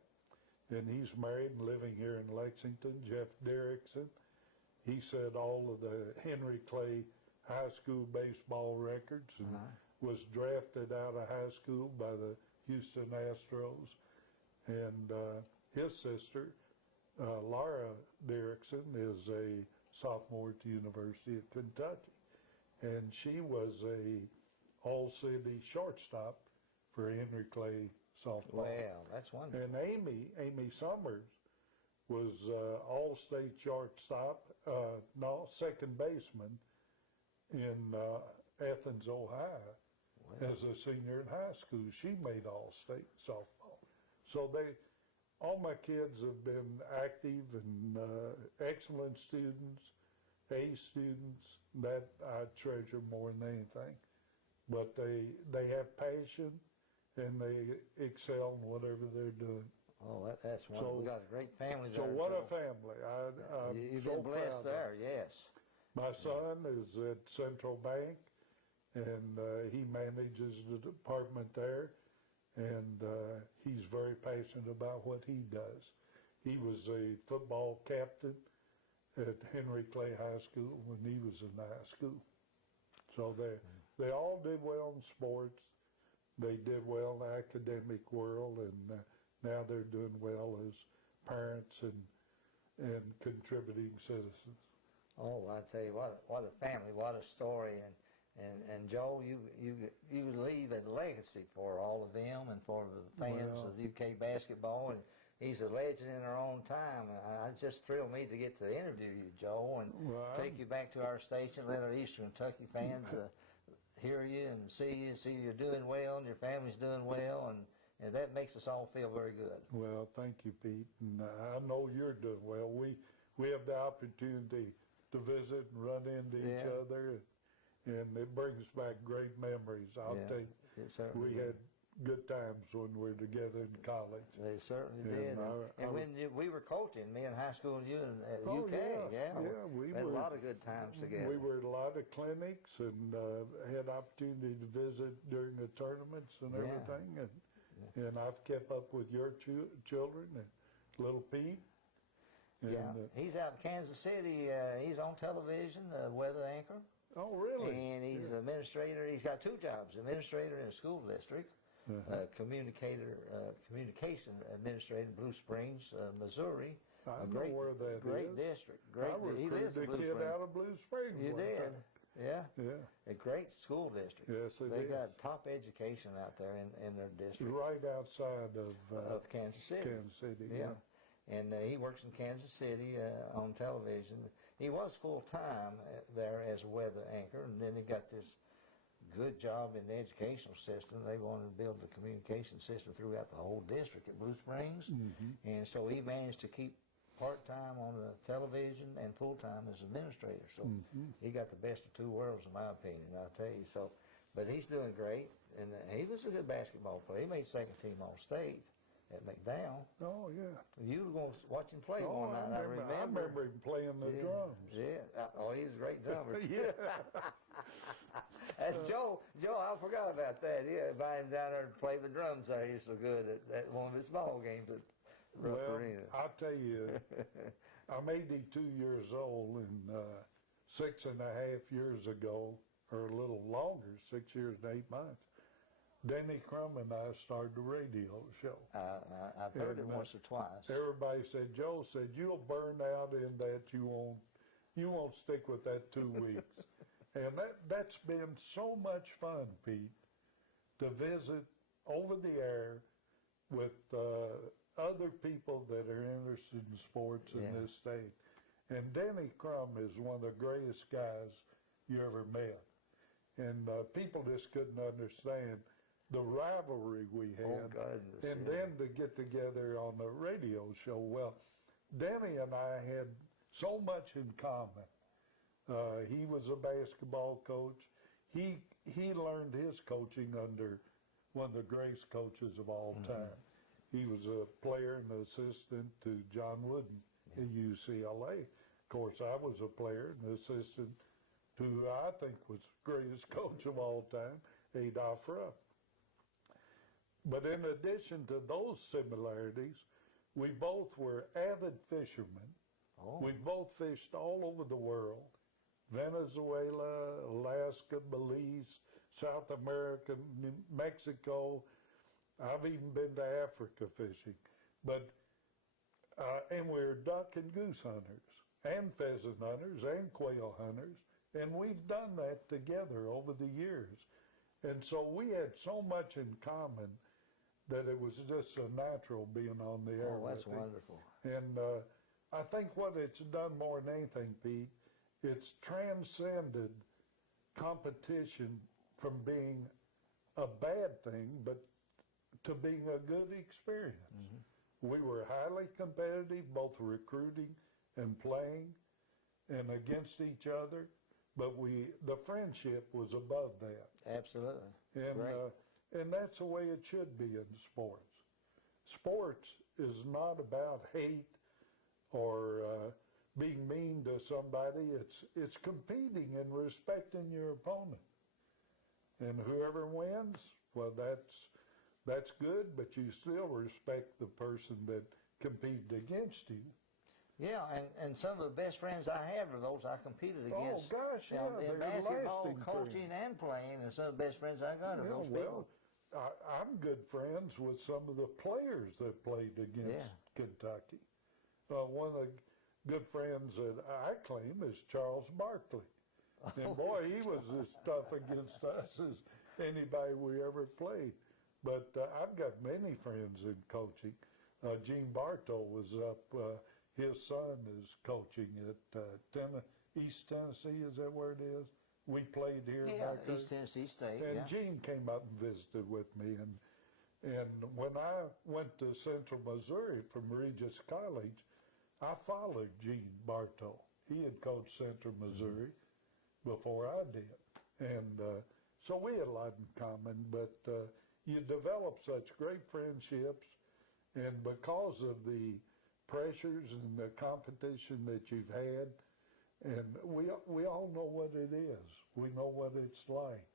And he's married and living here in Lexington, Jeff Derrickson. He set all of the Henry Clay high school baseball records and was drafted out of high school by the Houston Astros. And his sister, Laura Derrickson, is a sophomore at the University of Kentucky. And she was a all-city shortstop for Henry Clay softball. Well, that's wonderful. And Amy Summers was all-state shortstop, second baseman in Athens, Ohio, as a senior in high school. She made all-state softball. So all my kids have been active and excellent students, A students. That I treasure more than anything. But they have passion and they excel in whatever they're doing. Oh, that's wonderful. We got a great family there. So what a family. You've so been blessed there, yes. My son is at Central Bank, and he manages the department there, and he's very passionate about what he does. He was a football captain at Henry Clay High School when he was in high school. So they all did well in sports. They did well in the academic world, and now they're doing well as parents and contributing citizens. Oh, I tell you what a family, what a story, and Joe, you leave a legacy for all of them and for the fans of UK basketball, and he's a legend in our own time. It just thrilled me to get to interview you, Joe, and take you back to our station, let our Eastern Kentucky fans hear you and see you're doing well and your family's doing well, and that makes us all feel very good. Well, thank you, Pete, and I know you're doing well. We have the opportunity to visit and run into each other, and it brings back great memories. I'll tell you, we had good times when we were together in college. They certainly did. And when we were coaching, me in high school and you in UK, we had a lot of good times together. We were at a lot of clinics and had opportunity to visit during the tournaments and everything. And I've kept up with your children and little Pete. And, he's out in Kansas City. He's on television, weather anchor. Oh, really? And he's an administrator. He's got two jobs: administrator in a school district, communication administrator in Blue Springs, Missouri. I know where that great is. District. He lives in Blue Springs. Out of Blue Springs. You did. Time. Yeah. A great school district. Yes, they got top education out there in their district. Right outside of Kansas City. Kansas City. Yeah. And he works in Kansas City on television. He was full-time there as a weather anchor, and then he got this good job in the educational system. They wanted to build the communication system throughout the whole district at Blue Springs. And so he managed to keep part-time on the television and full-time as administrator. So he got the best of two worlds, in my opinion, I'll tell you. So, but he's doing great, and he was a good basketball player. He made second team All-State at McDowell. Oh, yeah. You were going to watch him play one night, I remember. I remember him playing the drums. Yeah. Oh, he's a great drummer. That's Joe, I forgot about that. Yeah, invited him down there to play the drums there. He's so good at one of his ball games at Rupp Arena. I'll tell you, I'm 82 years old, and 6.5 years ago, or a little longer, 6 years and 8 months, Denny Crum and I started a radio show. I've heard it once or twice. Everybody said, Joe said, you'll burn out in that. You won't stick with that 2 weeks. And that's been so much fun, Pete, to visit over the air with other people that are interested in sports in this state. And Denny Crum is one of the greatest guys you ever met. And people just couldn't understand the rivalry we had, and then to get together on the radio show. Well, Denny and I had so much in common. He was a basketball coach. He learned his coaching under one of the greatest coaches of all time. He was a player and an assistant to John Wooden at UCLA. Of course, I was a player and assistant who I think was the greatest coach of all time, Adolph Rupp. But in addition to those similarities, we both were avid fishermen. Oh. We both fished all over the world. Venezuela, Alaska, Belize, South America, Mexico. I've even been to Africa fishing. But, and we're duck and goose hunters, and pheasant hunters, and quail hunters. And we've done that together over the years. And so we had so much in common that it was just so natural being on the air. Oh, that's wonderful. And I think what it's done more than anything, Pete, it's transcended competition from being a bad thing, but to being a good experience. We were highly competitive, both recruiting and playing and against each other, but the friendship was above that. Absolutely. And that's the way it should be in sports. Sports is not about hate or being mean to somebody. It's competing and respecting your opponent. And whoever wins, well, that's good, but you still respect the person that competed against you. Yeah, and some of the best friends I have are those I competed against. Oh, gosh, you know, in basketball, lasting coaching, and playing, and some of the best friends I got are those people. I'm good friends with some of the players that played against Kentucky. One of the good friends that I claim is Charles Barkley. And boy, he was as tough against us as anybody we ever played. But I've got many friends in coaching. Gene Bartow was up. His son is coaching at East Tennessee. Is that where it is? We played here. Yeah, back East Tennessee State. And Gene came up and visited with me. And when I went to Central Missouri from Regis College, I followed Gene Bartow. He had coached Central Missouri before I did. And so we had a lot in common, but you develop such great friendships, and because of the pressures and the competition that you've had, and we all know what it is. We know what it's like,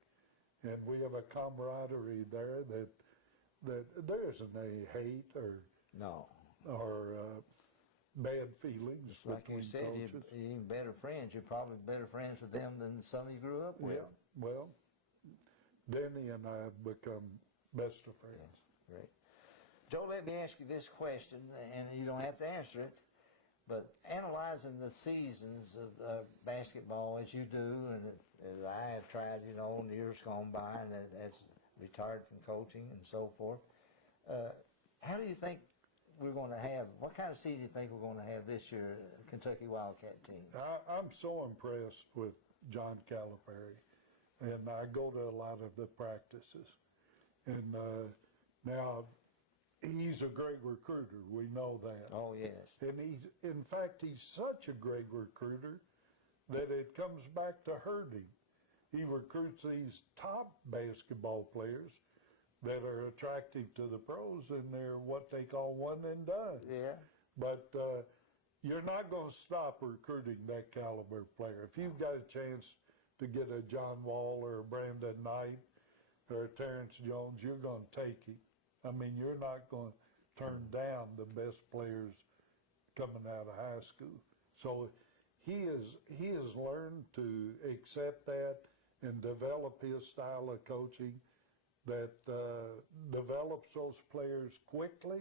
and we have a camaraderie there that there isn't any hate or bad feelings. Just like you said, you're even better friends. You're probably better friends with them than some you grew up with. Yeah, well, Denny and I have become best of friends. Yes, great. Joe, let me ask you this question, and you don't have to answer it, but analyzing the seasons of basketball as you do, and as I have tried, in years gone by, and as retired from coaching and so forth, how do you think we're going to have, what kind of season do you think we're going to have this year, Kentucky Wildcat team? I'm so impressed with John Calipari, and I go to a lot of the practices. And now, he's a great recruiter. We know that. Oh, yes. And in fact, he's such a great recruiter that it comes back to hurt him. He recruits these top basketball players that are attractive to the pros, and they're what they call one and done. Yeah. But you're not going to stop recruiting that caliber player. If you've got a chance to get a John Wall or a Brandon Knight or a Terrence Jones, you're going to take him. I mean, you're not going to turn down the best players coming out of high school. So he has learned to accept that and develop his style of coaching that develops those players quickly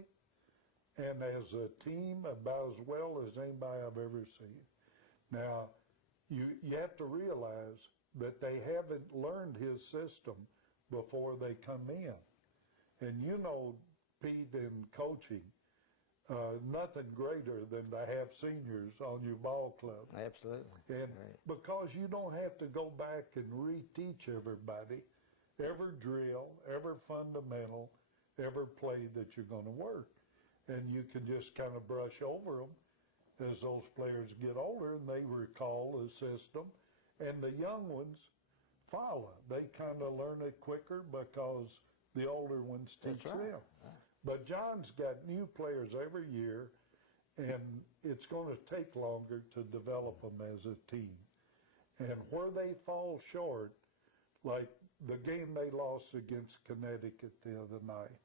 and as a team about as well as anybody I've ever seen. Now, you have to realize that they haven't learned his system before they come in. And Pete, in coaching, nothing greater than to have seniors on your ball club. Absolutely. And because you don't have to go back and reteach everybody every drill, every fundamental, every play that you're going to work. And you can just kind of brush over them as those players get older and they recall the system. And the young ones follow. They kind of learn it quicker because the older ones teach them. But John's got new players every year, and it's going to take longer to develop them as a team. And where they fall short, like the game they lost against Connecticut the other night,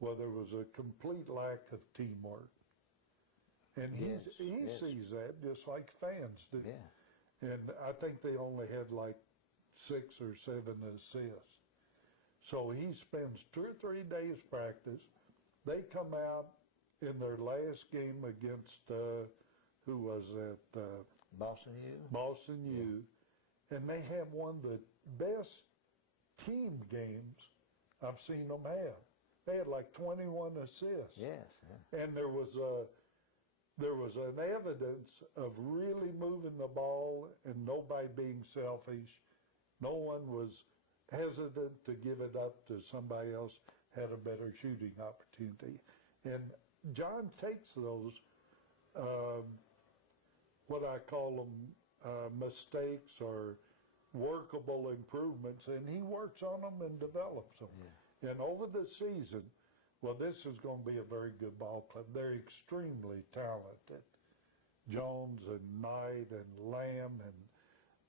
well, there was a complete lack of teamwork. And he sees that just like fans do. Yeah. And I think they only had like 6 or 7 assists. So he spends 2 or 3 days practice. They come out in their last game against, who was that? Boston U. Boston U. And they have one of the best team games I've seen them have. They had like 21 assists. Yes. And there was an evidence of really moving the ball and nobody being selfish. No one was hesitant to give it up to somebody else had a better shooting opportunity. And John takes those, what I call them, mistakes or workable improvements, and he works on them and develops them. Yeah. And over the season, well, this is going to be a very good ball club. They're extremely talented. Jones and Knight and Lamb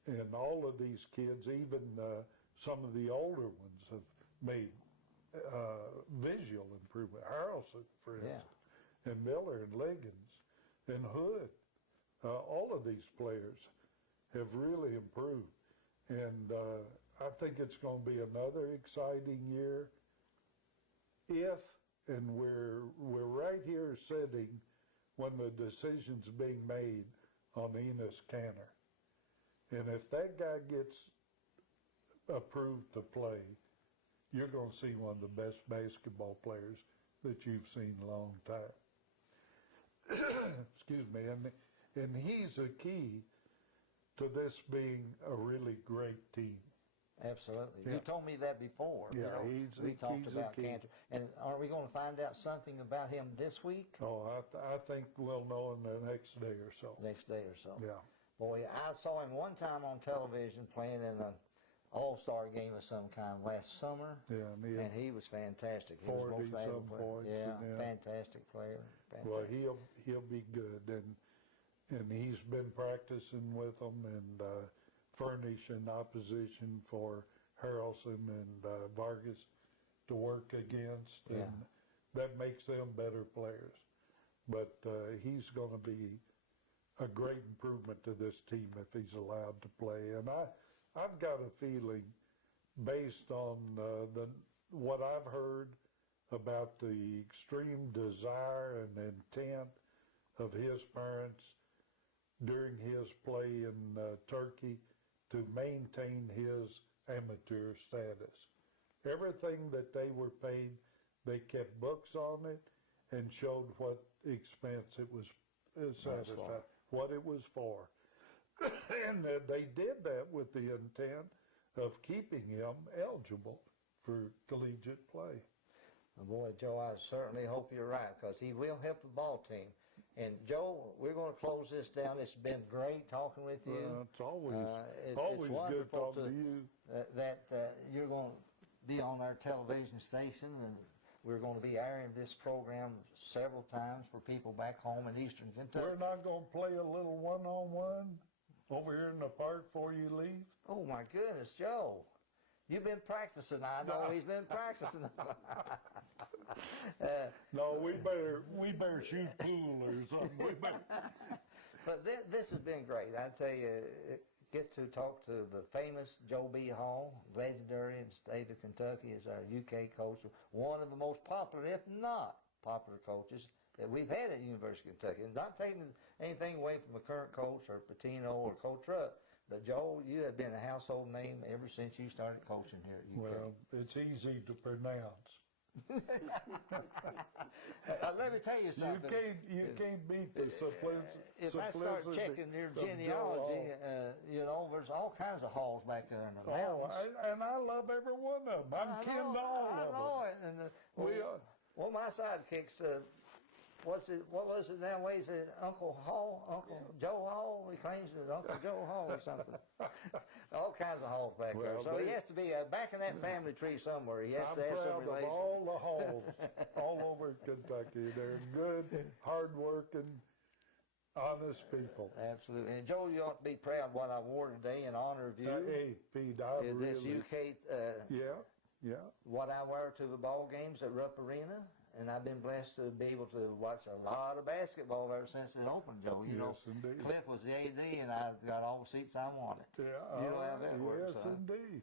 and all of these kids, even some of the older ones have made visual improvement. Harrelson, for instance, and Miller and Liggins and Hood. All of these players have really improved. And I think it's going to be another exciting year if, and we're right here sitting when the decision's being made on Enos Canner. And if that guy gets approved to play, you're going to see one of the best basketball players that you've seen in a long time. Excuse me. And he's a key to this being a really great team. Absolutely. Yeah. You told me that before. Yeah, we talked about Cantor. And are we going to find out something about him this week? Oh, I think we'll know in the next day or so. Next day or so. Yeah. Boy, I saw him one time on television playing in an all-star game of some kind last summer. Yeah, and he was fantastic. He 40 some points. Yeah, fantastic player. Fantastic. Well, he'll be good, and he's been practicing with them and furnishing opposition for Harrelson and Vargas to work against, and that makes them better players. But he's going to be a great improvement to this team if he's allowed to play. And I've got a feeling, based on what I've heard about the extreme desire and intent of his parents during his play in Turkey to maintain his amateur status. Everything that they were paid, they kept books on it and showed what expense it was satisfied, what it was for. And they did that with the intent of keeping him eligible for collegiate play. Well, boy, Joe, I certainly hope you're right, because he will help the ball team. And Joe, we're going to close this down. It's been great talking with you. It's always it's good talking to you. That you're going to be on our television station, and we're going to be airing this program several times for people back home in Eastern Kentucky. We're not going to play a little one-on-one over here in the park before you leave? Oh, my goodness, Joe. You've been practicing. I know he's been practicing. No, we better shoot pool or something. But this has been great. I tell you, get to talk to the famous Joe B. Hall, legendary in the state of Kentucky, as our UK coach, one of the most popular, if not popular, coaches that we've had at the University of Kentucky. And not taking anything away from the current coach or Patino or Coach Rupp, but Joe, you have been a household name ever since you started coaching here at UK. Well, it's easy to pronounce. Let me tell you something. You can't beat the simplicity. If I start checking your genealogy, there's all kinds of halls back there in the mountains. And I love every one of them. I'm kin to all of them. I know it. And well, my sidekicks, what was it now? Is it Uncle Joe Hall? He claims it's Uncle Joe Hall or something. All kinds of halls back there. So he has to be back in that family tree somewhere. He has to have some relation. I'm proud of all the halls all over Kentucky. They're good, hard-working, honest people. Absolutely. And Joe, you ought to be proud of what I wore today in honor of you. Hey, Pete, I Is this really... UK, Yeah. what I wear to the ball games at Rupp Arena, and I've been blessed to be able to watch a lot of basketball ever since it opened, Joe. You know, indeed. Cliff was the AD, and I got all the seats I wanted. Yeah, You know how that works, yes, son. indeed.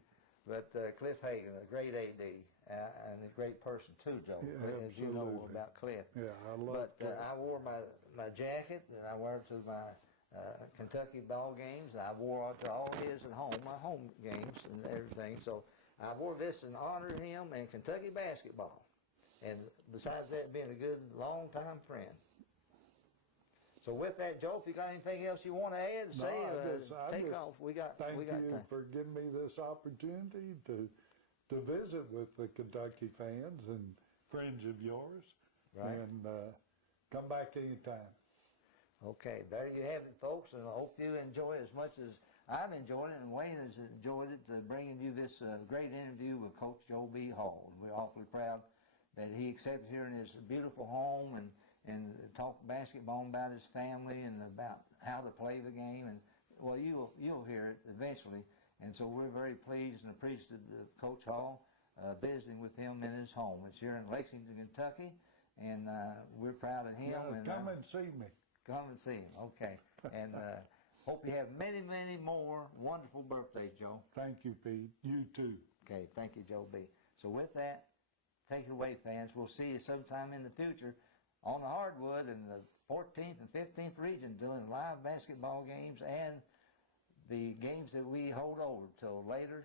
But Cliff Hagan, a great AD, and a great person too, Joe, Yeah, as you know absolutely. about Cliff. Yeah, I love But I wore my jacket, and I wore it to my Kentucky ball games. I wore it to all his at home, my home games and everything. So I wore this in honor of him and Kentucky basketball. And besides that, being a good, long-time friend. So with that, Joe, if you got anything else you want to add, say, take off. We got thank you time. for giving me this opportunity to visit with the Kentucky fans and friends of yours. Right. And come back anytime. Okay, there you have it, folks, and I hope you enjoy it as much as I've enjoyed it, and Wayne has enjoyed it, bringing you this great interview with Coach Joe B. Hall. We're awfully proud that he accepted here in his beautiful home and talked basketball about his family and about how to play the game. And well, you'll hear it eventually. And so we're very pleased and appreciative of Coach Hall visiting with him in his home. It's here in Lexington, Kentucky, and we're proud of him. Yeah, and come and see me. Come and see him. Okay, and hope you have many, many more wonderful birthdays, Joe. Thank you, Pete. You too. Okay, thank you, Joe B. So with that, take it away, fans. We'll see you sometime in the future on the hardwood in the 14th and 15th region doing live basketball games and the games that we hold over till later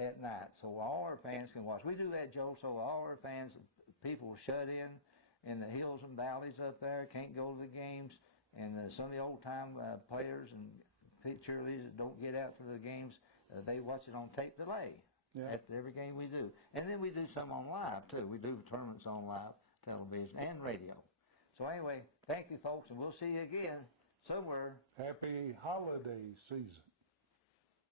at night. So all our fans can watch. We do that, Joe, so all our fans, people shut in the hills and valleys up there, can't go to the games. And some of the old-time players and cheerleaders that don't get out to the games, they watch it on tape delay. Yeah. After every game we do. And then we do some on live, too. We do tournaments on live television and radio. So anyway, thank you, folks, and we'll see you again somewhere. Happy holiday season.